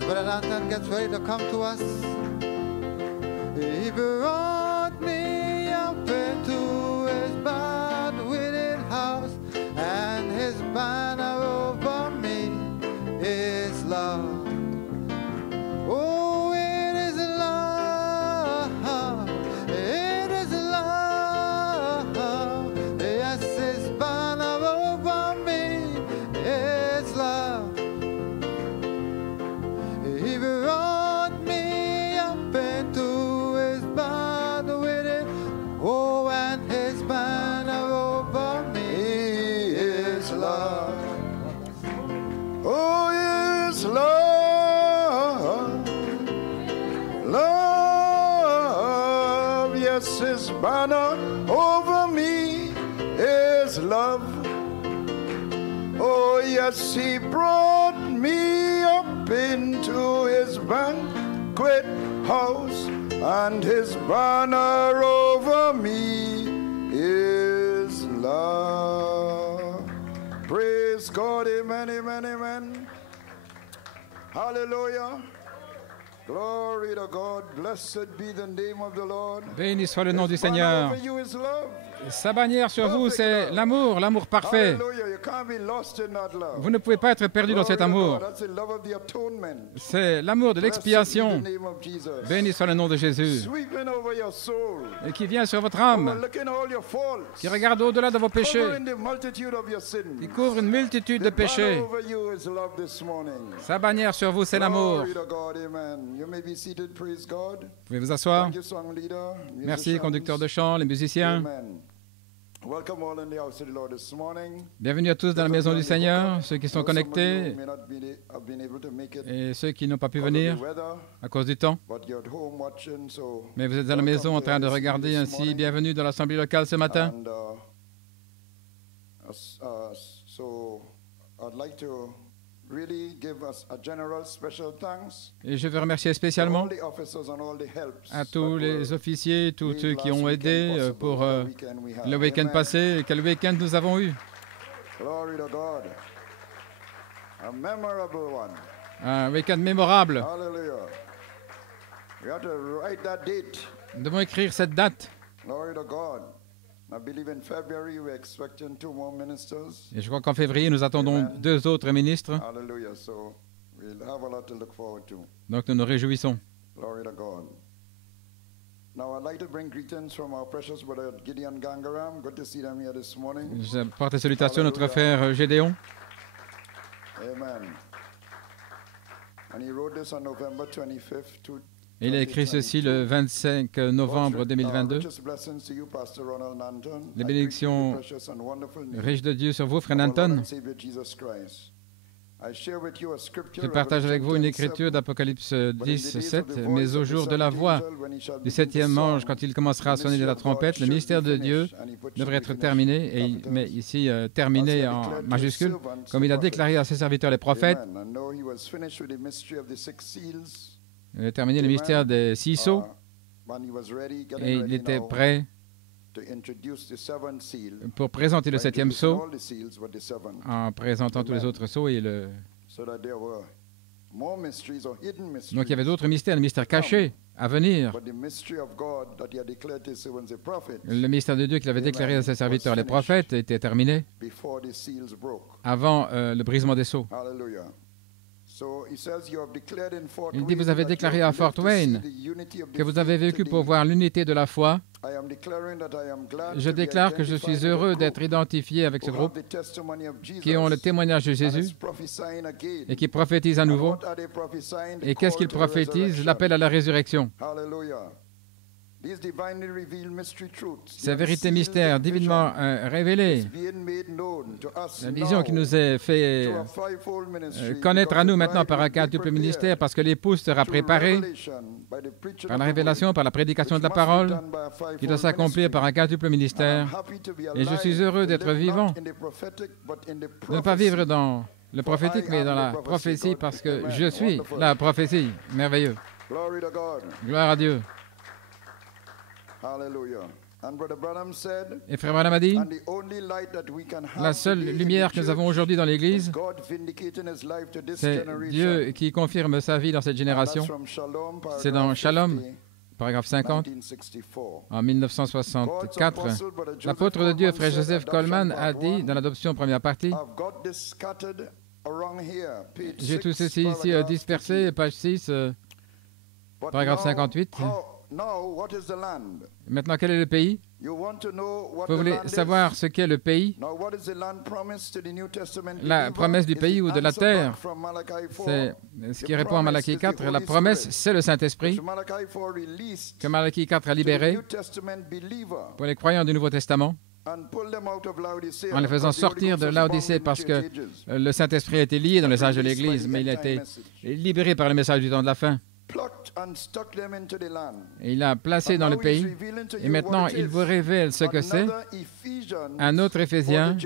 as Brother Anton gets ready to come to us, he brought me up into his bed-witted house, and his banner over me is love. Oh, it is love. It is love. Yes, his banner over me is love. He brought me up into his bed-witted, oh, and his banner over me is love. Oh, yes, love, love, yes, his banner over me is love. Oh, yes, he brought me up into his banquet house, and his banner over me is love. Praise God, amen, amen, amen. Hallelujah. Glory to God. Blessed be the name of the Lord. Béni soit le nom du Seigneur. Over you is love. Sa bannière sur vous, c'est l'amour, l'amour parfait. Hallelujah. You can't be lost in that love. Vous ne pouvez pas être perdu dans Glory cet to amour. God. That's the love of the atonement. C'est l'amour de Blessed l'expiation. be the name of Jesus. Béni soit le nom de Jésus. Sweeping over your soul. Et qui vient sur votre âme, Overlooking all your faults. qui regarde au-delà de vos péchés, Covering the multitude of your sins. qui couvre une multitude de The banner péchés. over you is love this morning. Sa bannière sur vous, c'est l'amour. Glory to God, amen. You may be seated, praise God. Vous pouvez vous asseoir. Thank you, song leader, Merci, musicians. conducteurs de chant, les musiciens. Amen. Welcome all in the house of the Lord this morning. Bienvenue à tous dans la maison du Seigneur, ceux qui sont Some of you connectés may not have been able to make it et ceux qui n'ont pas pu because of venir the weather, à cause du temps. but you're at home watching, so Mais vous êtes à la maison en train de regarder ainsi. Bienvenue dans l'Assemblée locale ce matin. And, so I'd like to really give us a general special thanks Et je veux remercier to spécialement all the officers and all the helps à that tous les were officiers, tous made ceux qui last ont aidé weekend possible, pour the weekend we had. le week-end Amen. passé et quel week-end nous avons eu. Glory to God. A memorable one. Un week-end mémorable. Hallelujah. We have to write that date. Nous devons écrire cette date. Glory to God. I believe in February we're expecting 2 more ministers. Et je crois qu'en février, nous attendons Amen. 2 autres ministres. Hallelujah. So we'll have a lot to look forward to. Donc nous nous réjouissons. Glory to God. Now I'd like to bring greetings from our precious brother Gideon Gangaram. Good to see them here this morning. Je porte salutations à notre frère Gédéon. Amen. And he wrote this on November 25th, Il a écrit ceci le 25 novembre 2022. Les bénédictions riches de Dieu sur vous, frère Nanton. Je partage avec vous une écriture d'Apocalypse 10, 7. Mais au jour de la voix du septième ange, quand il commencera à sonner de la trompette, le mystère de Dieu devrait être terminé. Et il met ici terminé en majuscule, comme il a déclaré à ses serviteurs les prophètes. Il a terminé le mystère des 6 sceaux et il était prêt pour présenter le 7e sceau en présentant tous les autres sceaux et le... Donc il y avait d'autres mystères, le mystère caché à venir. Le mystère de Dieu qu'il avait déclaré à ses serviteurs les prophètes était terminé avant le brisement des sceaux. Il dit, vous avez déclaré à Fort Wayne que vous avez vécu pour voir l'unité de la foi. Je déclare que je suis heureux d'être identifié avec ce groupe qui ont le témoignage de Jésus et qui prophétisent à nouveau. Et qu'est-ce qu'ils prophétisent? L'appel à la résurrection. Ces vérités mystères divinement révélées, la vision qui nous est fait connaître à nous maintenant par un quintuple ministère, parce que l'épouse sera préparée par la révélation, par la prédication de la parole, qui doit s'accomplir par un quintuple ministère. Et je suis heureux d'être vivant, de ne pas vivre dans le prophétique, mais dans la prophétie, parce que je suis la prophétie. Merveilleux. Gloire à Dieu. Hallelujah. Et Frère Branham a dit, la seule lumière que nous avons aujourd'hui dans l'Église, c'est Dieu qui confirme sa vie dans cette génération. C'est dans Shalom, paragraphe 50, en 1964. L'apôtre de Dieu, Frère Joseph Coleman, a dit dans l'adoption première partie, j'ai tout ceci ici dispersé, page 6, paragraphe 58. Maintenant, quel est le pays? Vous voulez savoir ce qu'est le pays? La promesse du pays ou de la terre, c'est ce qui répond à Malachie 4. La promesse, c'est le Saint-Esprit que Malachie 4 a libéré pour les croyants du Nouveau Testament, en les faisant sortir de Laodicée parce que le Saint-Esprit a été lié dans les âges de l'Église, mais il a été libéré par le message du temps de la fin. Et il l'a placé dans le pays. Et maintenant, il vous révèle ce que c'est. Un autre Éphésien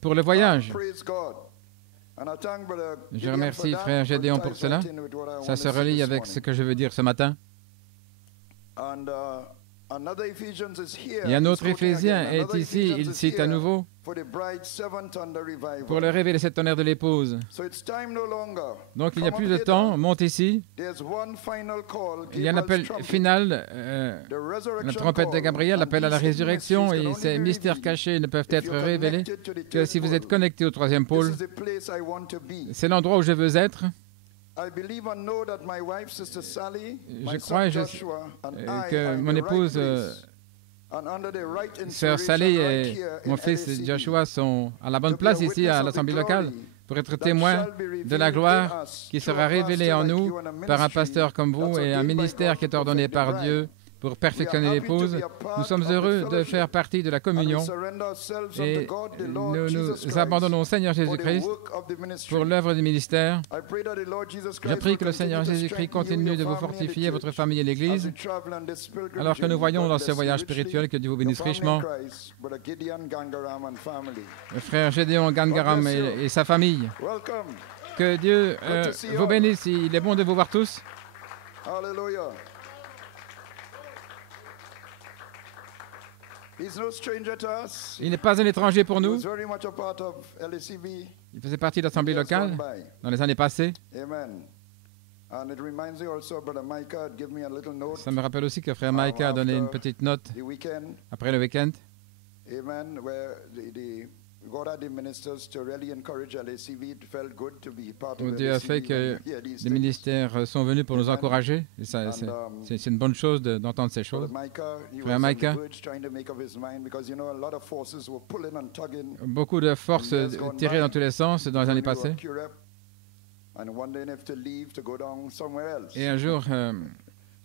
pour le voyage. Je remercie Frère Gédéon pour cela. Ça se relie avec ce que je veux dire ce matin. Et un autre Éphésien est ici, il cite à nouveau, pour le réveil de cette tonnerre de l'épouse. Donc il n'y a plus de temps, monte ici. Il y a un appel final, la trompette de Gabriel, l'appel à la résurrection, et ces mystères cachés ne peuvent être révélés que si vous êtes connecté au troisième pôle. C'est l'endroit où je veux être. Je crois que mon épouse, Sœur Sally et mon fils Joshua sont à la bonne place ici à l'Assemblée locale pour être témoins de la gloire qui sera révélée en nous par un pasteur comme vous et un ministère qui est ordonné par Dieu pour perfectionner l'épouse. Nous sommes heureux de faire partie de la communion et nous nous abandonnons au Seigneur Jésus-Christ pour l'œuvre du ministère. Je prie que le Seigneur Jésus-Christ continue de vous fortifier, votre famille et l'Église, alors que nous voyons dans ce voyage spirituel que Dieu vous bénisse richement. Le frère Gédéon Gangaram et sa famille. Que Dieu vous bénisse. Il est bon de vous voir tous. Alléluia. Il n'est pas un étranger pour nous. Il faisait partie de l'Assemblée locale dans les années passées. Ça me rappelle aussi que Frère Micah a donné une petite note après le week-end. Dieu a fait que les ministères sont venus pour nous encourager. C'est une bonne chose d'entendre ces choses. Frère Micah, beaucoup de forces tirées dans tous les sens dans les années passées. Et un jour,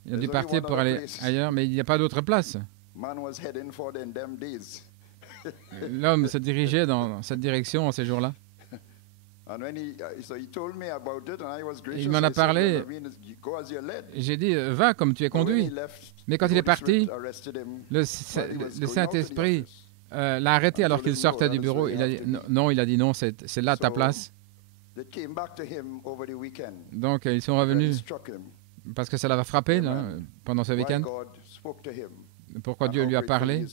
il a dû partir pour aller ailleurs, mais il n'y a pas d'autre place. L'homme se dirigeait dans cette direction en ces jours-là. Il m'en a parlé. J'ai dit, va comme tu es conduit. Mais quand il est parti, le Saint-Esprit l'a arrêté alors qu'il sortait du bureau. Il a dit non, c'est là ta place. Donc ils sont revenus parce que ça l'avait frappé là, pendant ce week-end. Pourquoi Dieu lui a parlé.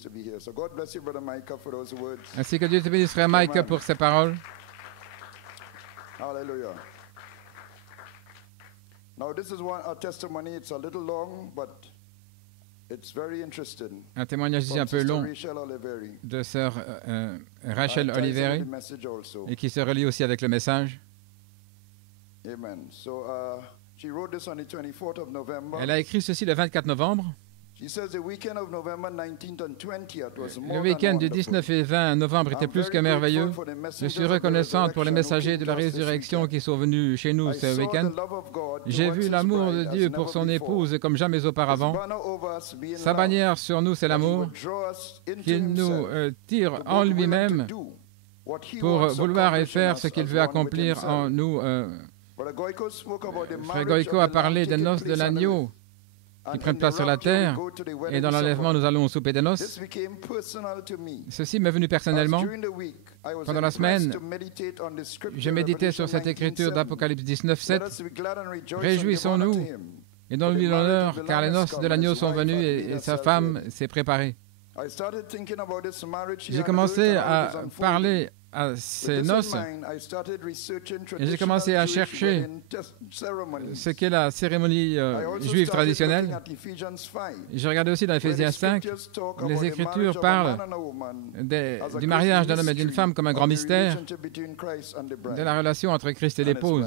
Ainsi que Dieu te bénisse, Frère Mike, pour ces paroles. Hallelujah. Now this is a testimony. It's a little long, but it's very interesting. Un témoignage ici un peu long de sœur Rachel Oliveri et qui se relie aussi avec le message. Amen. So she wrote this on the 24th of November. Elle a écrit ceci le 24 novembre. Le week-end du 19 et 20 novembre était plus que merveilleux. Je suis reconnaissante pour les messagers de la résurrection qui sont venus chez nous ce week-end. J'ai vu l'amour de Dieu pour son épouse comme jamais auparavant. Sa bannière sur nous, c'est l'amour, qu'il nous tire en lui-même pour vouloir et faire ce qu'il veut accomplir en nous. Frère Goïko a parlé des noces de l'agneau qui prennent place sur la terre, et dans l'enlèvement, nous allons au souper des noces. Ceci m'est venu personnellement. Pendant la semaine, je méditais sur cette écriture d'Apocalypse 19, 7. Réjouissons-nous et donnons-lui l'honneur, car les noces de l'agneau sont venues et sa femme s'est préparée. J'ai commencé à parler à ces noces et j'ai commencé à chercher ce qu'est la cérémonie juive traditionnelle. J'ai regardé aussi dans Éphésiens 5, les Écritures parlent du mariage d'un homme et d'une femme comme un grand mystère, de la relation entre Christ et l'épouse.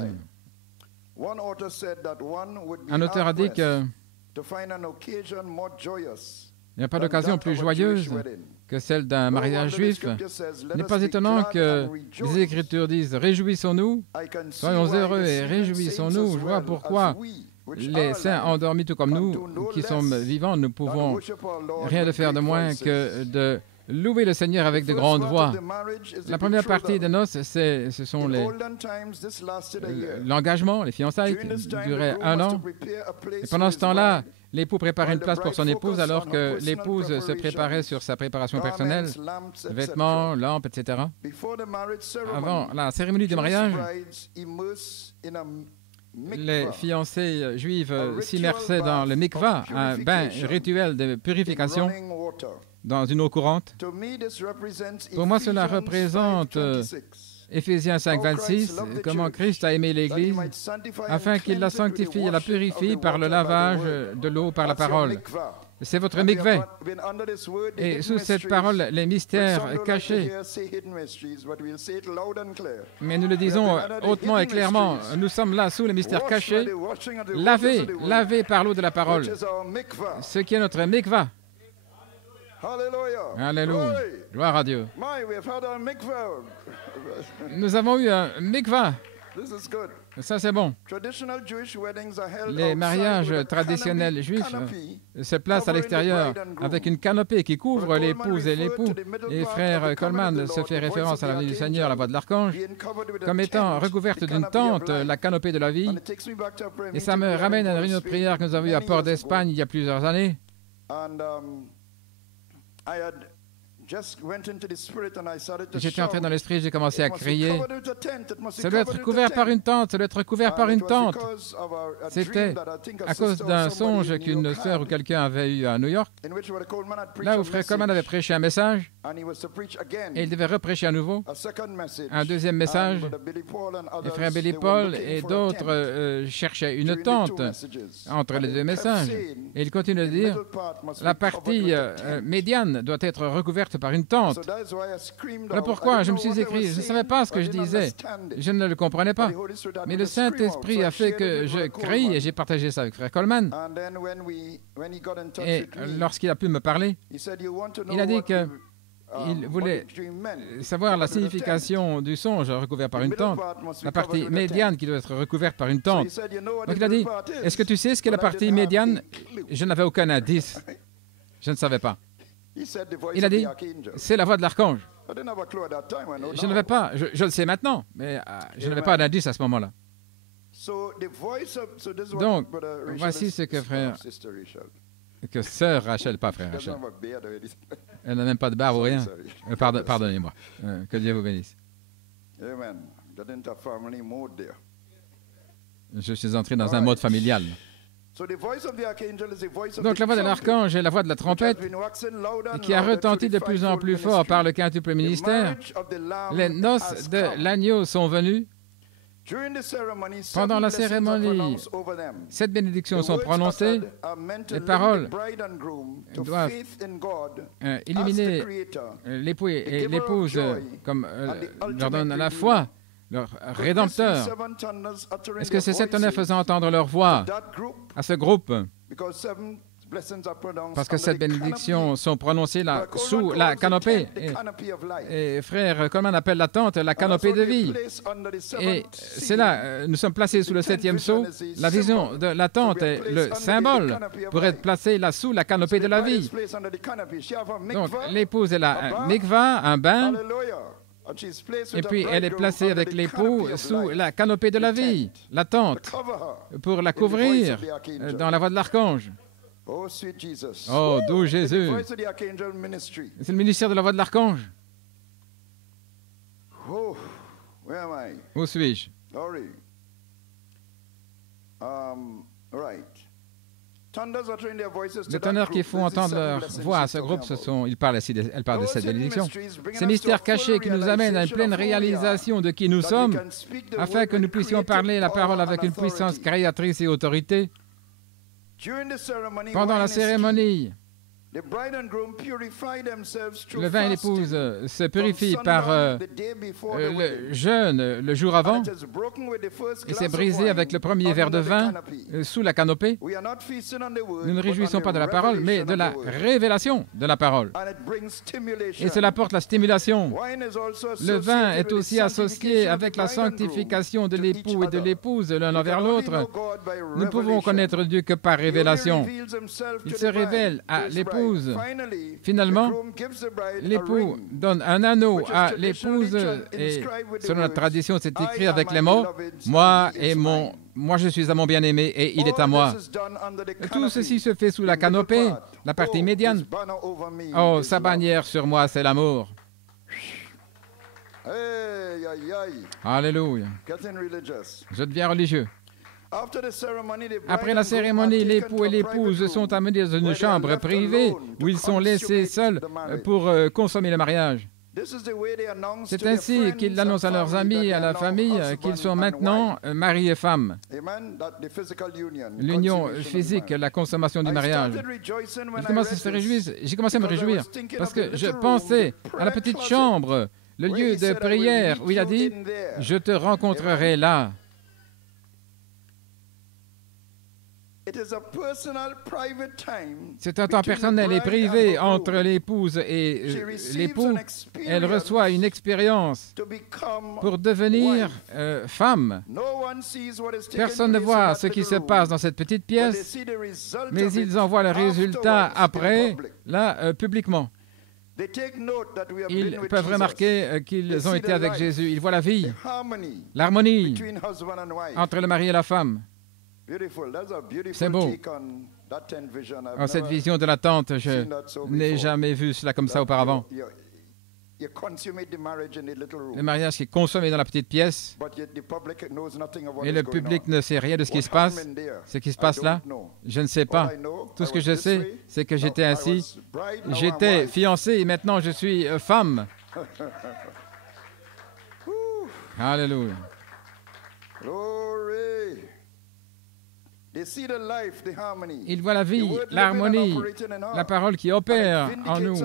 Un auteur a dit qu'il n'y a pas d'occasion plus joyeuse que celle d'un mariage juif. Il n'est pas étonnant que les Écritures disent « Réjouissons-nous, soyons heureux et réjouissons-nous ». Je vois pourquoi les saints endormis tout comme nous, qui sommes vivants, ne pouvons rien de faire de moins que de louer le Seigneur avec de grandes voix. La première partie des noces, ce sont l'engagement, les fiançailles qui duraient 1 an. Et pendant ce temps-là, l'époux préparait une place pour son épouse alors que l'épouse se préparait sur sa préparation personnelle, vêtements, lampes, etc. Avant la cérémonie du mariage, les fiancées juives s'immersaient dans le mikvah, un bain rituel de purification dans une eau courante. Pour moi, cela représente Éphésiens 5, 26, comment Christ a aimé l'Église afin qu'il la sanctifie et la purifie par le lavage de l'eau par la parole. C'est votre mikveh. Et sous cette parole, les mystères cachés. Mais nous le disons hautement et clairement, nous sommes là sous les mystères cachés, lavés par l'eau de la parole. Ce qui est notre mikvah. Alléluia. Gloire à Dieu. Nous avons eu un mikvah. Ça, c'est bon. Les mariages traditionnels juifs se placent à l'extérieur avec une canopée qui couvre l'épouse et l'époux. Et frère Coleman se fait référence à la venue du Seigneur, la voix de l'archange, comme étant recouverte d'une tente, la canopée de la vie. Et ça me ramène à une réunion de prière que nous avons eue à Port d'Espagne il y a plusieurs années. J'étais entré dans l'esprit, j'ai commencé à crier. Ça doit être couvert par une tente, ça doit être couvert par une tente. C'était à cause d'un songe qu'une sœur ou quelqu'un avait eu à New York, là où frère Coleman avait prêché un message, et il devait reprêcher à nouveau un deuxième message. Et frère Billy Paul et d'autres cherchaient une tente entre les deux messages. Et il continue de dire, la partie médiane doit être recouverte par une tente. Voilà pourquoi je me suis écrit, je ne savais pas ce que je disais, je ne le comprenais pas. Mais le Saint-Esprit a fait que je crie et j'ai partagé ça avec frère Coleman. Et lorsqu'il a pu me parler, il a dit qu'il voulait savoir la signification du songe recouvert par une tente, la partie médiane qui doit être recouverte par une tente. Donc il a dit, est-ce que tu sais ce qu'est la partie médiane? Je n'avais aucun indice. Je ne savais pas. Il a dit, c'est la voix de l'archange. Je n'avais pas, je le sais maintenant, mais je n'avais pas d'indice à ce moment-là. Donc, voici ce que frère, que sœur Rachel, pas frère Rachel. Elle n'a même pas de barbe ou rien. Pardonnez-moi. Que Dieu vous bénisse. Je suis entré dans un mode familial. Donc la voix de l'archange est la voix de la trompette qui a retenti de plus en plus fort par le quintuple ministère. Les noces de l'agneau sont venues. Pendant la cérémonie, 7 bénédictions sont prononcées. Les paroles doivent illuminer l'époux et l'épouse comme leur donne la foi, leur Rédempteur. Est-ce que ces 7 tonnerres faisant entendre leur voix à ce groupe? Parce que 7 bénédictions sont prononcées là, sous la canopée. Et frère Coleman appelle la tente la canopée de vie. Et c'est là, nous sommes placés sous le 7e sceau. La vision de la tente est le symbole pour être placé là sous la canopée de la vie. Donc l'épouse est là, un mikvah, un bain. Et puis elle est placée avec l'époux sous la canopée de la vie, la tente, pour la couvrir dans la voix de l'archange. Oh, doux Jésus. C'est le ministère de la voix de l'archange. Où suis-je? Les tonnerres qui font entendre leur voix à ce groupe, elles parlent de cette bénédiction. Ces mystères cachés qui nous amènent à une pleine réalisation de qui nous sommes, afin que nous puissions parler la parole avec une puissance créatrice et autorité. Pendant la cérémonie, le vin et l'épouse se purifient par le jeûne le jour avant et c'est brisé avec le premier verre de vin sous la canopée. Nous ne réjouissons pas de la parole, mais de la révélation de la parole. Et cela apporte la stimulation. Le vin est aussi associé avec la sanctification de l'époux et de l'épouse l'un envers l'autre. Nous ne pouvons connaître Dieu que par révélation. Il se révèle à l'épouse. Finalement, l'époux donne un anneau à l'épouse et selon la tradition, c'est écrit avec les mots « Moi je suis à mon bien-aimé et il est à moi ». Tout ceci se fait sous la canopée, la partie médiane. Oh, sa bannière sur moi, c'est l'amour. Alléluia. Je deviens religieux. Après la cérémonie, l'époux et l'épouse sont amenés dans une chambre privée où ils sont laissés seuls pour consommer le mariage. C'est ainsi qu'ils l'annoncent à leurs amis et à la famille qu'ils sont maintenant mari et femme. L'union physique, la consommation du mariage. J'ai commencé à me réjouir parce que je pensais à la petite chambre, le lieu de prière où il a dit « Je te rencontrerai là ». C'est un temps personnel et privé entre l'épouse et l'époux. Elle reçoit une expérience pour devenir femme. Personne ne voit ce qui se passe dans cette petite pièce, mais ils en voient le résultat après, là, publiquement. Ils peuvent remarquer qu'ils ont été avec Jésus. Ils voient la vie, l'harmonie entre le mari et la femme. C'est beau. Cette vision de la tente, je n'ai jamais vu cela comme ça auparavant. Le mariage qui est consommé dans la petite pièce, et le public ne sait rien de ce qui se passe. Ce qui se passe là, je ne sais pas. Tout ce que je sais, c'est que j'étais assis, j'étais fiancé et maintenant je suis femme. Alléluia. Ils voient la vie, l'harmonie, la parole qui opère en nous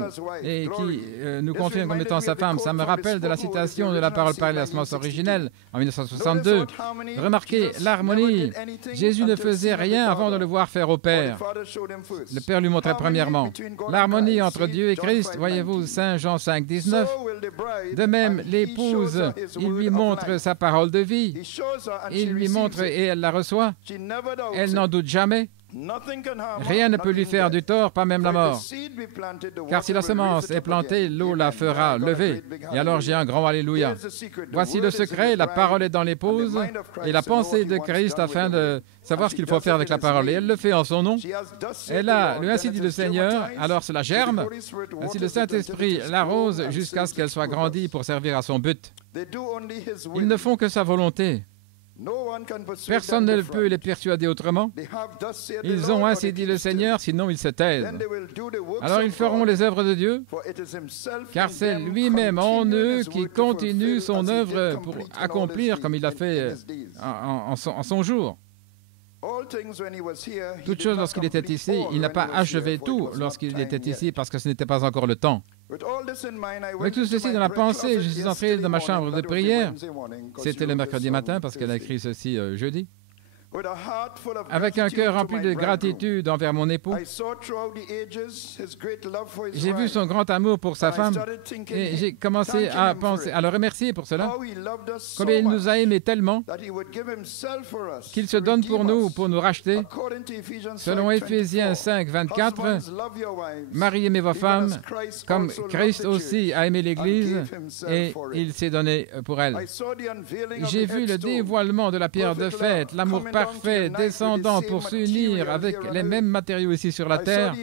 et qui nous confirme comme étant sa femme. Ça me rappelle de la citation de la parole par la semence originelle en 1962. Remarquez l'harmonie. Jésus ne faisait rien avant de le voir faire au Père. Le Père lui montrait premièrement. L'harmonie entre Dieu et Christ, voyez-vous, Saint Jean 5, 19. De même, l'épouse, il lui montre sa parole de vie. Il lui montre et elle la reçoit. Elle n'en doute jamais. Rien ne peut lui faire du tort, pas même la mort. Car si la semence est plantée, l'eau la fera lever. Et alors j'ai un grand Alléluia. Voici le secret, la parole est dans l'épouse et la pensée de Christ afin de savoir ce qu'il faut faire avec la parole. Et elle le fait en son nom. Elle a, lui ainsi dit le Seigneur, alors cela germe. Ainsi le Saint-Esprit l'arrose jusqu'à ce qu'elle soit grandie pour servir à son but. Ils ne font que sa volonté. Personne ne peut les persuader autrement. Ils ont ainsi dit le Seigneur, sinon ils se taisent. Alors ils feront les œuvres de Dieu, car c'est lui-même en eux qui continue son œuvre pour accomplir comme il l'a fait en son jour. Toute chose lorsqu'il était ici, il n'a pas achevé tout lorsqu'il était ici parce que ce n'était pas encore le temps. Avec tout ceci dans la pensée, je suis entré dans ma chambre de prière. C'était le mercredi matin parce qu'elle a écrit ceci jeudi. Avec un cœur rempli de gratitude envers mon époux, j'ai vu son grand amour pour sa femme et j'ai commencé à penser, à le remercier pour cela. Combien il nous a aimés tellement qu'il se donne pour nous racheter. Selon Éphésiens 5, 24, mariez aimez vos femmes comme Christ aussi a aimé l'Église et il s'est donné pour elle. J'ai vu le dévoilement de la pierre de fête, l'amour parfait parfait descendant pour s'unir avec les mêmes matériaux ici sur la terre,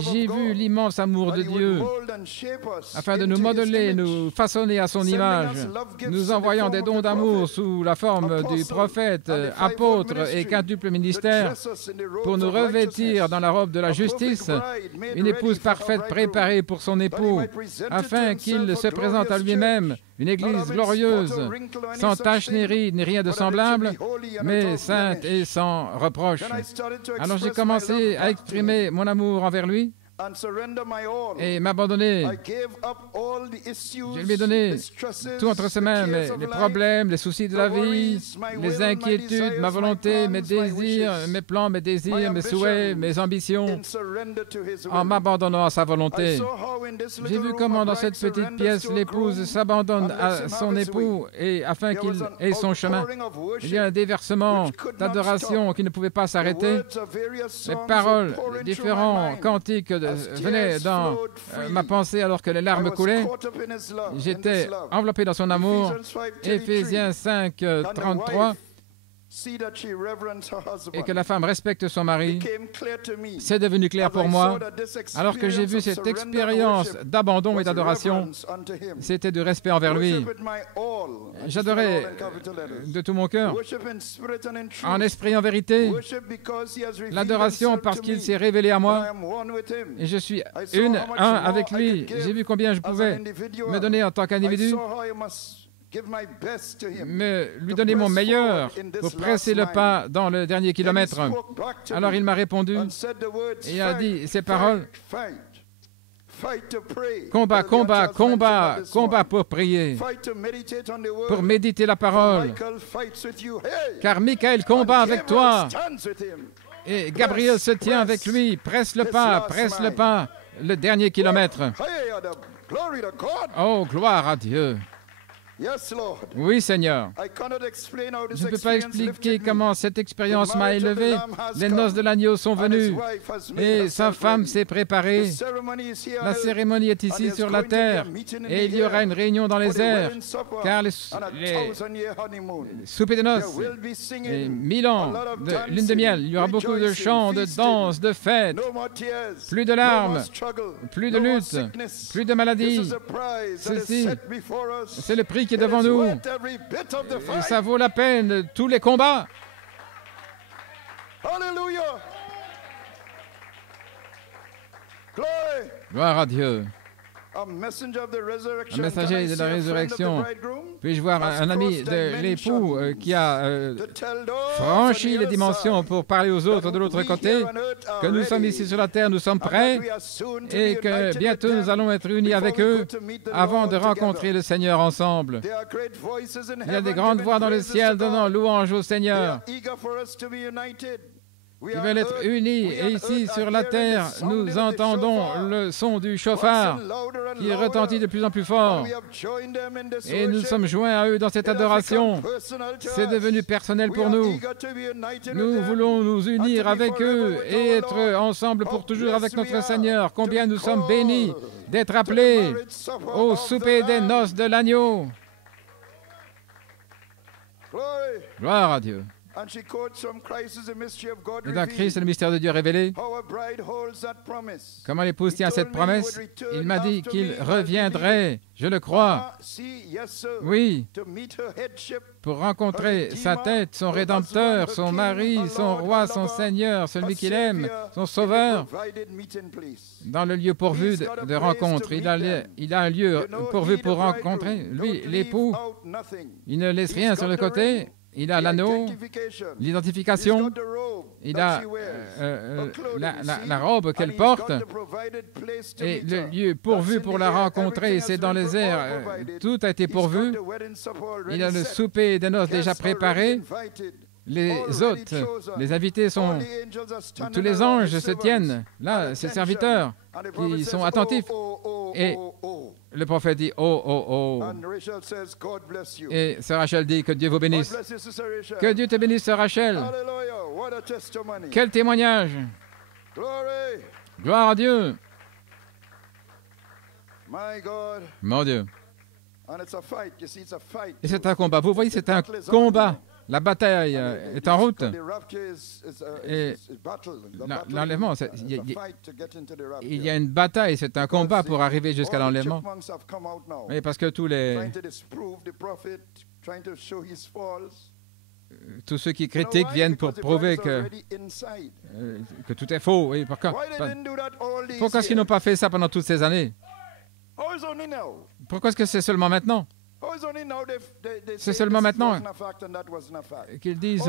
j'ai vu l'immense amour de Dieu afin de nous modeler, nous façonner à son image, nous envoyant des dons d'amour sous la forme du prophète, apôtre et quintuple ministère pour nous revêtir dans la robe de la justice, une épouse parfaite préparée pour son époux, afin qu'il se présente à lui-même une église glorieuse, sans tache ni ride, ni rien de semblable, mais sainte et sans reproche. Alors j'ai commencé à exprimer mon amour envers lui et m'abandonner. Je lui ai donné tout entre ses mains, les problèmes, les soucis de la vie, les inquiétudes, ma volonté, mes désirs, mes plans, mes désirs, mes souhaits, mes ambitions, en m'abandonnant à sa volonté. J'ai vu comment dans cette petite pièce, l'épouse s'abandonne à son époux et afin qu'il ait son chemin. Il y a un déversement d'adoration qui ne pouvait pas s'arrêter. Les paroles, les différents cantiques venaient dans ma pensée alors que les larmes coulaient. J'étais enveloppé dans son amour. Éphésiens 5, 33. Et que la femme respecte son mari, c'est devenu clair pour moi. Alors que j'ai vu cette expérience d'abandon et d'adoration, c'était du respect envers lui. J'adorais de tout mon cœur, en esprit et en vérité, l'adoration parce qu'il s'est révélé à moi, et je suis un avec lui. J'ai vu combien je pouvais me donner en tant qu'individu, mais lui donner mon meilleur pour presser le pas dans le dernier kilomètre. Alors il m'a répondu et a dit ces paroles: combat, combat, combat, combat pour prier, pour méditer la parole, car Michael combat avec toi et Gabriel se tient avec lui. Presse le pas, le dernier kilomètre. Oh, gloire à Dieu. Oui, Seigneur. Je ne peux pas expliquer comment cette expérience m'a élevé. Les noces de l'agneau sont venues et sa femme s'est préparée. La cérémonie est ici sur la terre et il y aura une réunion dans les airs, car les soupers de noces et 1000 ans de lune de miel, il y aura beaucoup de chants, de danses, de fêtes, plus de larmes, plus de luttes, plus de maladies. Ceci, c'est le prix qui est devant nous. Et ça vaut la peine, tous les combats. Gloire à Dieu. Un messager de la résurrection. Puis-je voir un ami de l'époux qui a franchi les dimensions pour parler aux autres de l'autre côté, que nous sommes ici sur la terre, nous sommes prêts et que bientôt nous allons être unis avec eux avant de rencontrer le Seigneur ensemble. Il y a des grandes voix dans le ciel donnant louange au Seigneur. Ils veulent être unis et ici sur la terre, nous entendons le son du chauffard qui retentit de plus en plus fort et nous sommes joints à eux dans cette adoration. C'est devenu personnel pour nous. Nous voulons nous unir avec eux et être ensemble pour toujours avec notre Seigneur. Combien nous sommes bénis d'être appelés au souper des noces de l'agneau. Gloire à Dieu. Et dans Christ, le mystère de Dieu révélé, comment l'épouse tient cette promesse? Il m'a dit qu'il reviendrait, je le crois, oui, pour rencontrer sa tête, son Rédempteur, son mari, son roi, son Seigneur, celui qu'il aime, son Sauveur, dans le lieu pourvu de rencontre. Il a un lieu pourvu pour rencontrer, lui, l'époux. Il ne laisse rien sur le côté. Il a l'anneau, l'identification, il a la robe qu'elle porte et le lieu pourvu pour la rencontrer, c'est dans les airs. Tout a été pourvu. Il a le souper des noces déjà préparé. Les hôtes, les invités sont... Tous les anges se tiennent. Là, ces serviteurs qui sont attentifs. Et le prophète dit « Oh, oh, oh ». Et sœur Rachel dit « Que Dieu vous bénisse ». Que Dieu te bénisse, sœur Rachel. Quel témoignage. Gloire à Dieu. Mon Dieu. Et c'est un combat. Vous voyez, c'est un combat. La bataille est en route. Et l'enlèvement, il y a une bataille, c'est un combat pour arriver jusqu'à l'enlèvement. Oui, parce que tous ceux qui critiquent viennent pour prouver que tout est faux. Oui, pourquoi est-ce qu'ils n'ont pas fait ça pendant toutes ces années? Pourquoi est-ce que c'est seulement maintenant? C'est seulement maintenant qu'ils disent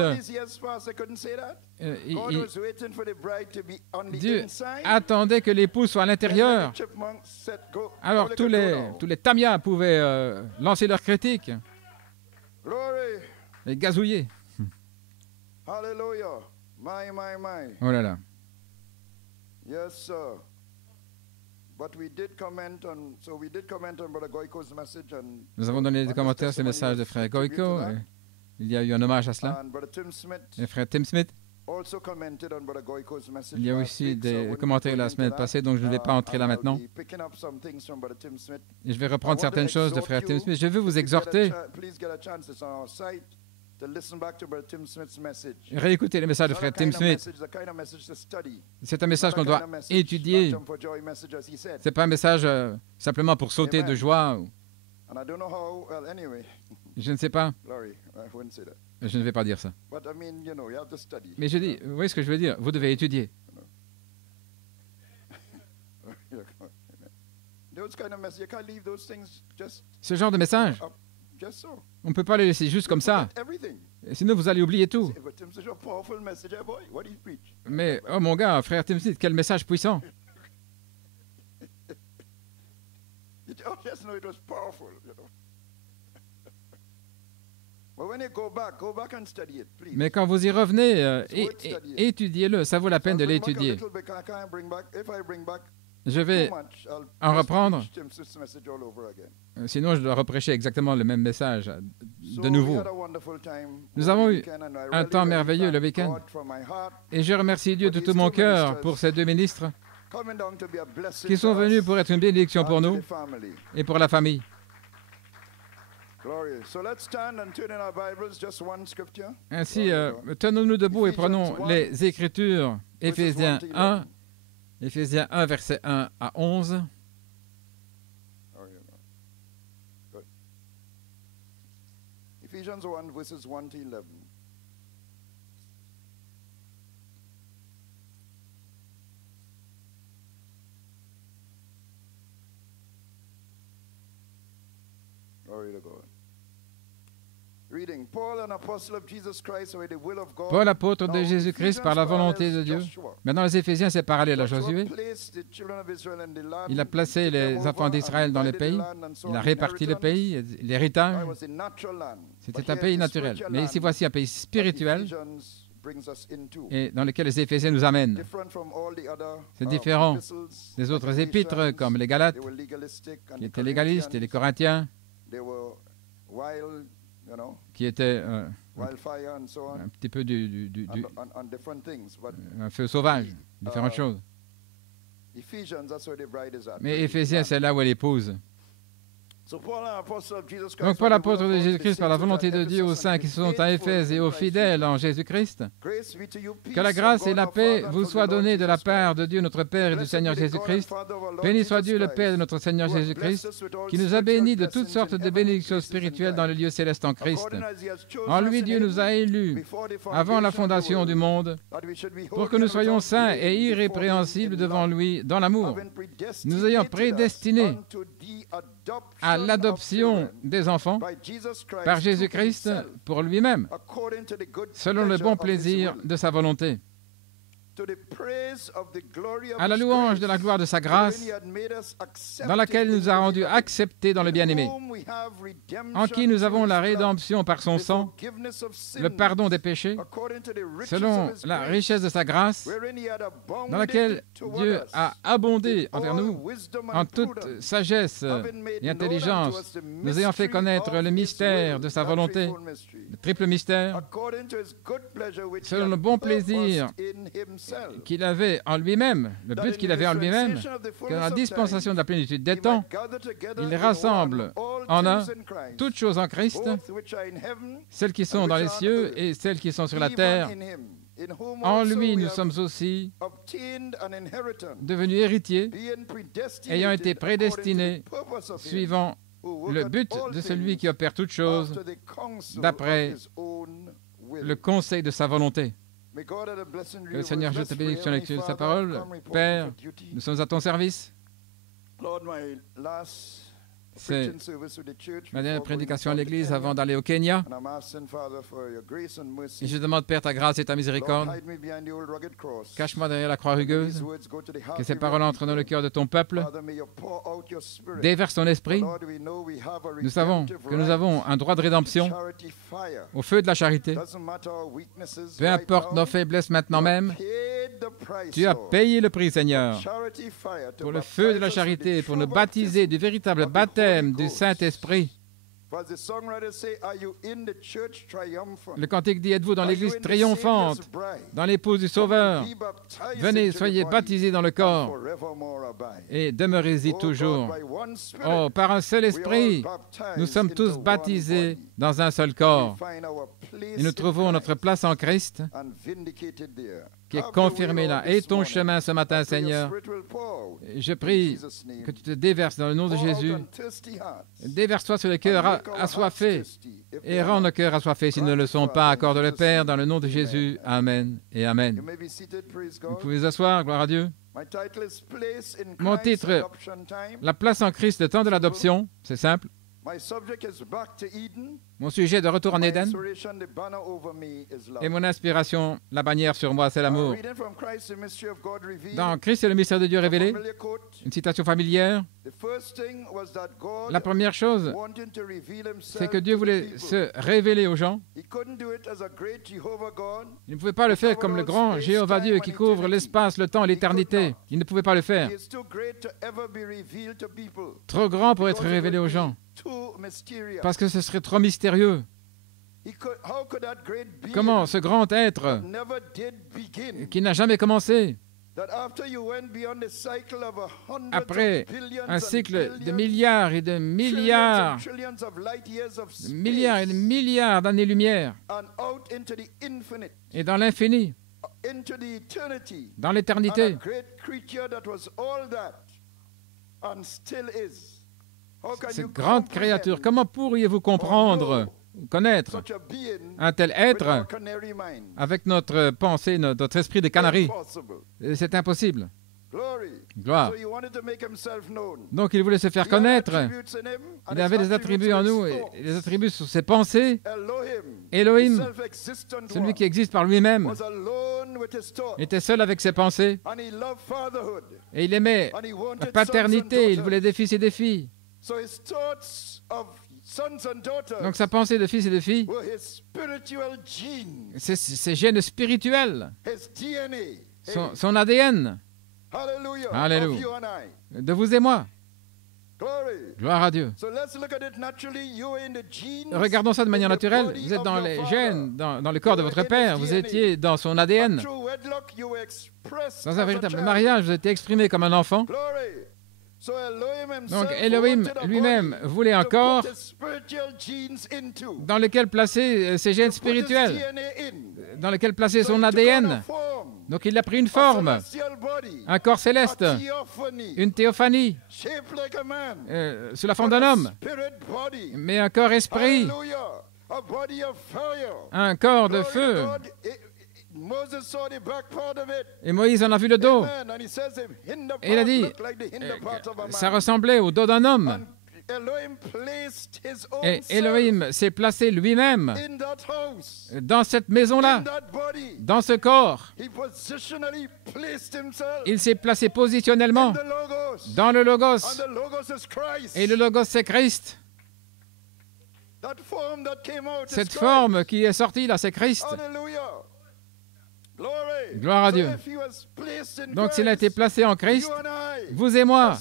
Dieu attendait que l'époux soit à l'intérieur. Alors tous les tamias pouvaient lancer leurs critiques et gazouiller. Hallelujah. Oh là là. Yes, sir. Nous avons donné des commentaires sur le message de frère Goiko. Il y a eu un hommage à cela. Et frère Tim Smith. Il y a aussi des commentaires la semaine passée, donc je ne vais pas entrer là maintenant. Et je vais reprendre certaines choses de frère Tim Smith. Je veux vous exhorter. Réécoutez le message de frère Tim Smith. C'est un message qu'on doit étudier. Ce n'est pas un message simplement pour sauter de joie. Je ne sais pas. Je ne vais pas dire ça. Mais je dis, vous voyez ce que je veux dire? Vous devez étudier. Ce genre de message, on ne peut pas les laisser juste comme ça. Sinon, vous allez oublier tout. Mais, oh mon gars, frère Tim Smith, quel message puissant. Mais quand vous y revenez, étudiez-le. Ça vaut la peine de l'étudier. Je vais en reprendre. Sinon, je dois reprêcher exactement le même message de nouveau. Nous avons eu un temps merveilleux le week-end. Et je remercie Dieu de tout mon cœur pour ces deux ministres qui sont venus pour être une bénédiction pour nous et pour la famille. Ainsi, tenons-nous debout et prenons les Écritures, Éphésiens 1, versets 1 à 11. Ephesians 1, verses 1 to 11. Glory to God. Reading. Paul, an apostle of Jesus Christ, with the will of God. Paul, apôtre de Jésus-Christ par la volonté de Dieu. Maintenant, les Éphésiens, c'est parallèle à Josué. Il a placé les enfants d'Israël dans les pays. Il a réparti le pays, l'héritage. C'était un pays naturel. Mais ici, voici un pays spirituel et dans lequel les Éphésiens nous amènent. C'est différent des autres épîtres, comme les Galates, qui étaient légalistes, et les Corinthiens, qui étaient un petit peu un feu sauvage, différentes choses. Mais Éphésiens, c'est là où est l'épouse. Donc Paul, apôtre de Jésus-Christ par la volonté de Dieu aux saints qui sont à Éphèse et aux fidèles en Jésus-Christ, que la grâce et la paix vous soient données de la part de Dieu notre Père et du Seigneur Jésus-Christ. Béni soit Dieu le Père de notre Seigneur Jésus-Christ, qui nous a bénis de toutes sortes de bénédictions spirituelles dans le lieu céleste en Christ. En lui, Dieu nous a élus avant la fondation du monde pour que nous soyons saints et irrépréhensibles devant lui dans l'amour, nous ayant prédestinés à l'adoption des enfants par Jésus-Christ pour lui-même, selon le bon plaisir de sa volonté, à la louange de la gloire de sa grâce, dans laquelle il nous a rendus acceptés dans le bien-aimé, en qui nous avons la rédemption par son sang, le pardon des péchés, selon la richesse de sa grâce, dans laquelle Dieu a abondé envers nous en toute sagesse et intelligence, nous ayant fait connaître le mystère de sa volonté, le triple mystère, selon le bon plaisir qu'il avait en lui-même, le but qu'il avait en lui-même, que dans la dispensation de la plénitude des temps, il rassemble en un toutes choses en Christ, celles qui sont dans les cieux et celles qui sont sur la terre. En lui, nous sommes aussi devenus héritiers, ayant été prédestinés, suivant le but de celui qui opère toutes choses, d'après le conseil de sa volonté. Que le Seigneur ajoute la bénédiction à la lecture de sa parole. Père, nous sommes à ton service. C'est ma dernière prédication à l'Église avant d'aller au Kenya. Et je demande, Père, ta grâce et ta miséricorde. Cache-moi derrière la croix rugueuse. Que ces paroles entrent dans le cœur de ton peuple. Déverse ton esprit. Nous savons que nous avons un droit de rédemption au feu de la charité. Peu importe nos faiblesses maintenant même, tu as payé le prix, Seigneur, pour le feu de la charité, pour nous baptiser du véritable baptême du Saint-Esprit. Le cantique dit, êtes-vous dans l'Église triomphante, dans l'épouse du Sauveur? Venez, soyez baptisés dans le corps et demeurez-y toujours. Oh, par un seul esprit, nous sommes tous baptisés dans un seul corps. Et nous trouvons notre place en Christ, qui est confirmée là. Et ton chemin ce matin, Seigneur, je prie que tu te déverses dans le nom de Jésus. Déverse-toi sur les cœurs assoiffés et rends nos cœurs assoiffés s'ils ne le sont pas. Accorde le Père dans le nom de Jésus. Amen et Amen. Vous pouvez vous asseoir, gloire à Dieu. Mon titre, la place en Christ, le temps de l'adoption, c'est simple. Mon sujet de retour en Éden et mon inspiration, la bannière sur moi, c'est l'amour. Dans Christ et le mystère de Dieu révélé, une citation familière, la première chose, c'est que Dieu voulait se révéler aux gens. Il ne pouvait pas le faire comme le grand Jéhovah Dieu qui couvre l'espace, le temps et l'éternité. Il ne pouvait pas le faire. Trop grand pour être révélé aux gens. Parce que ce serait trop mystérieux. Comment ce grand être qui n'a jamais commencé, après un cycle de milliards et de milliards, et de milliards d'années-lumière, et dans l'infini, dans l'éternité, cette grande créature, comment pourriez-vous comprendre, connaître un tel être avec notre pensée, notre esprit de canari? C'est impossible. Gloire. Donc il voulait se faire connaître. Il avait des attributs en nous, et les attributs sur ses pensées. Elohim, celui qui existe par lui-même, était seul avec ses pensées. Et il aimait la paternité, il voulait des fils et des filles. Donc sa pensée de fils et de filles, c'est ses gènes spirituels, son ADN. Alléluia. De vous et moi. Gloire à Dieu. Regardons ça de manière naturelle. Vous êtes dans les gènes, dans le corps de votre père. Vous étiez dans son ADN. Dans un véritable mariage, vous étiez exprimé comme un enfant. Donc Elohim lui-même voulait un corps dans lequel placer ses gènes spirituels, dans lequel placer son ADN. Donc il a pris une forme, un corps céleste, une théophanie, sous la forme d'un homme, mais un corps esprit, un corps de feu. Et Moïse en a vu le dos. Et il a dit, ça ressemblait au dos d'un homme. Et Elohim s'est placé lui-même dans cette maison-là, dans ce corps. Il s'est placé positionnellement dans le Logos. Et le Logos, c'est Christ. Cette forme qui est sortie là, c'est Christ. Gloire à Dieu. Donc s'il a été placé en Christ, vous et moi,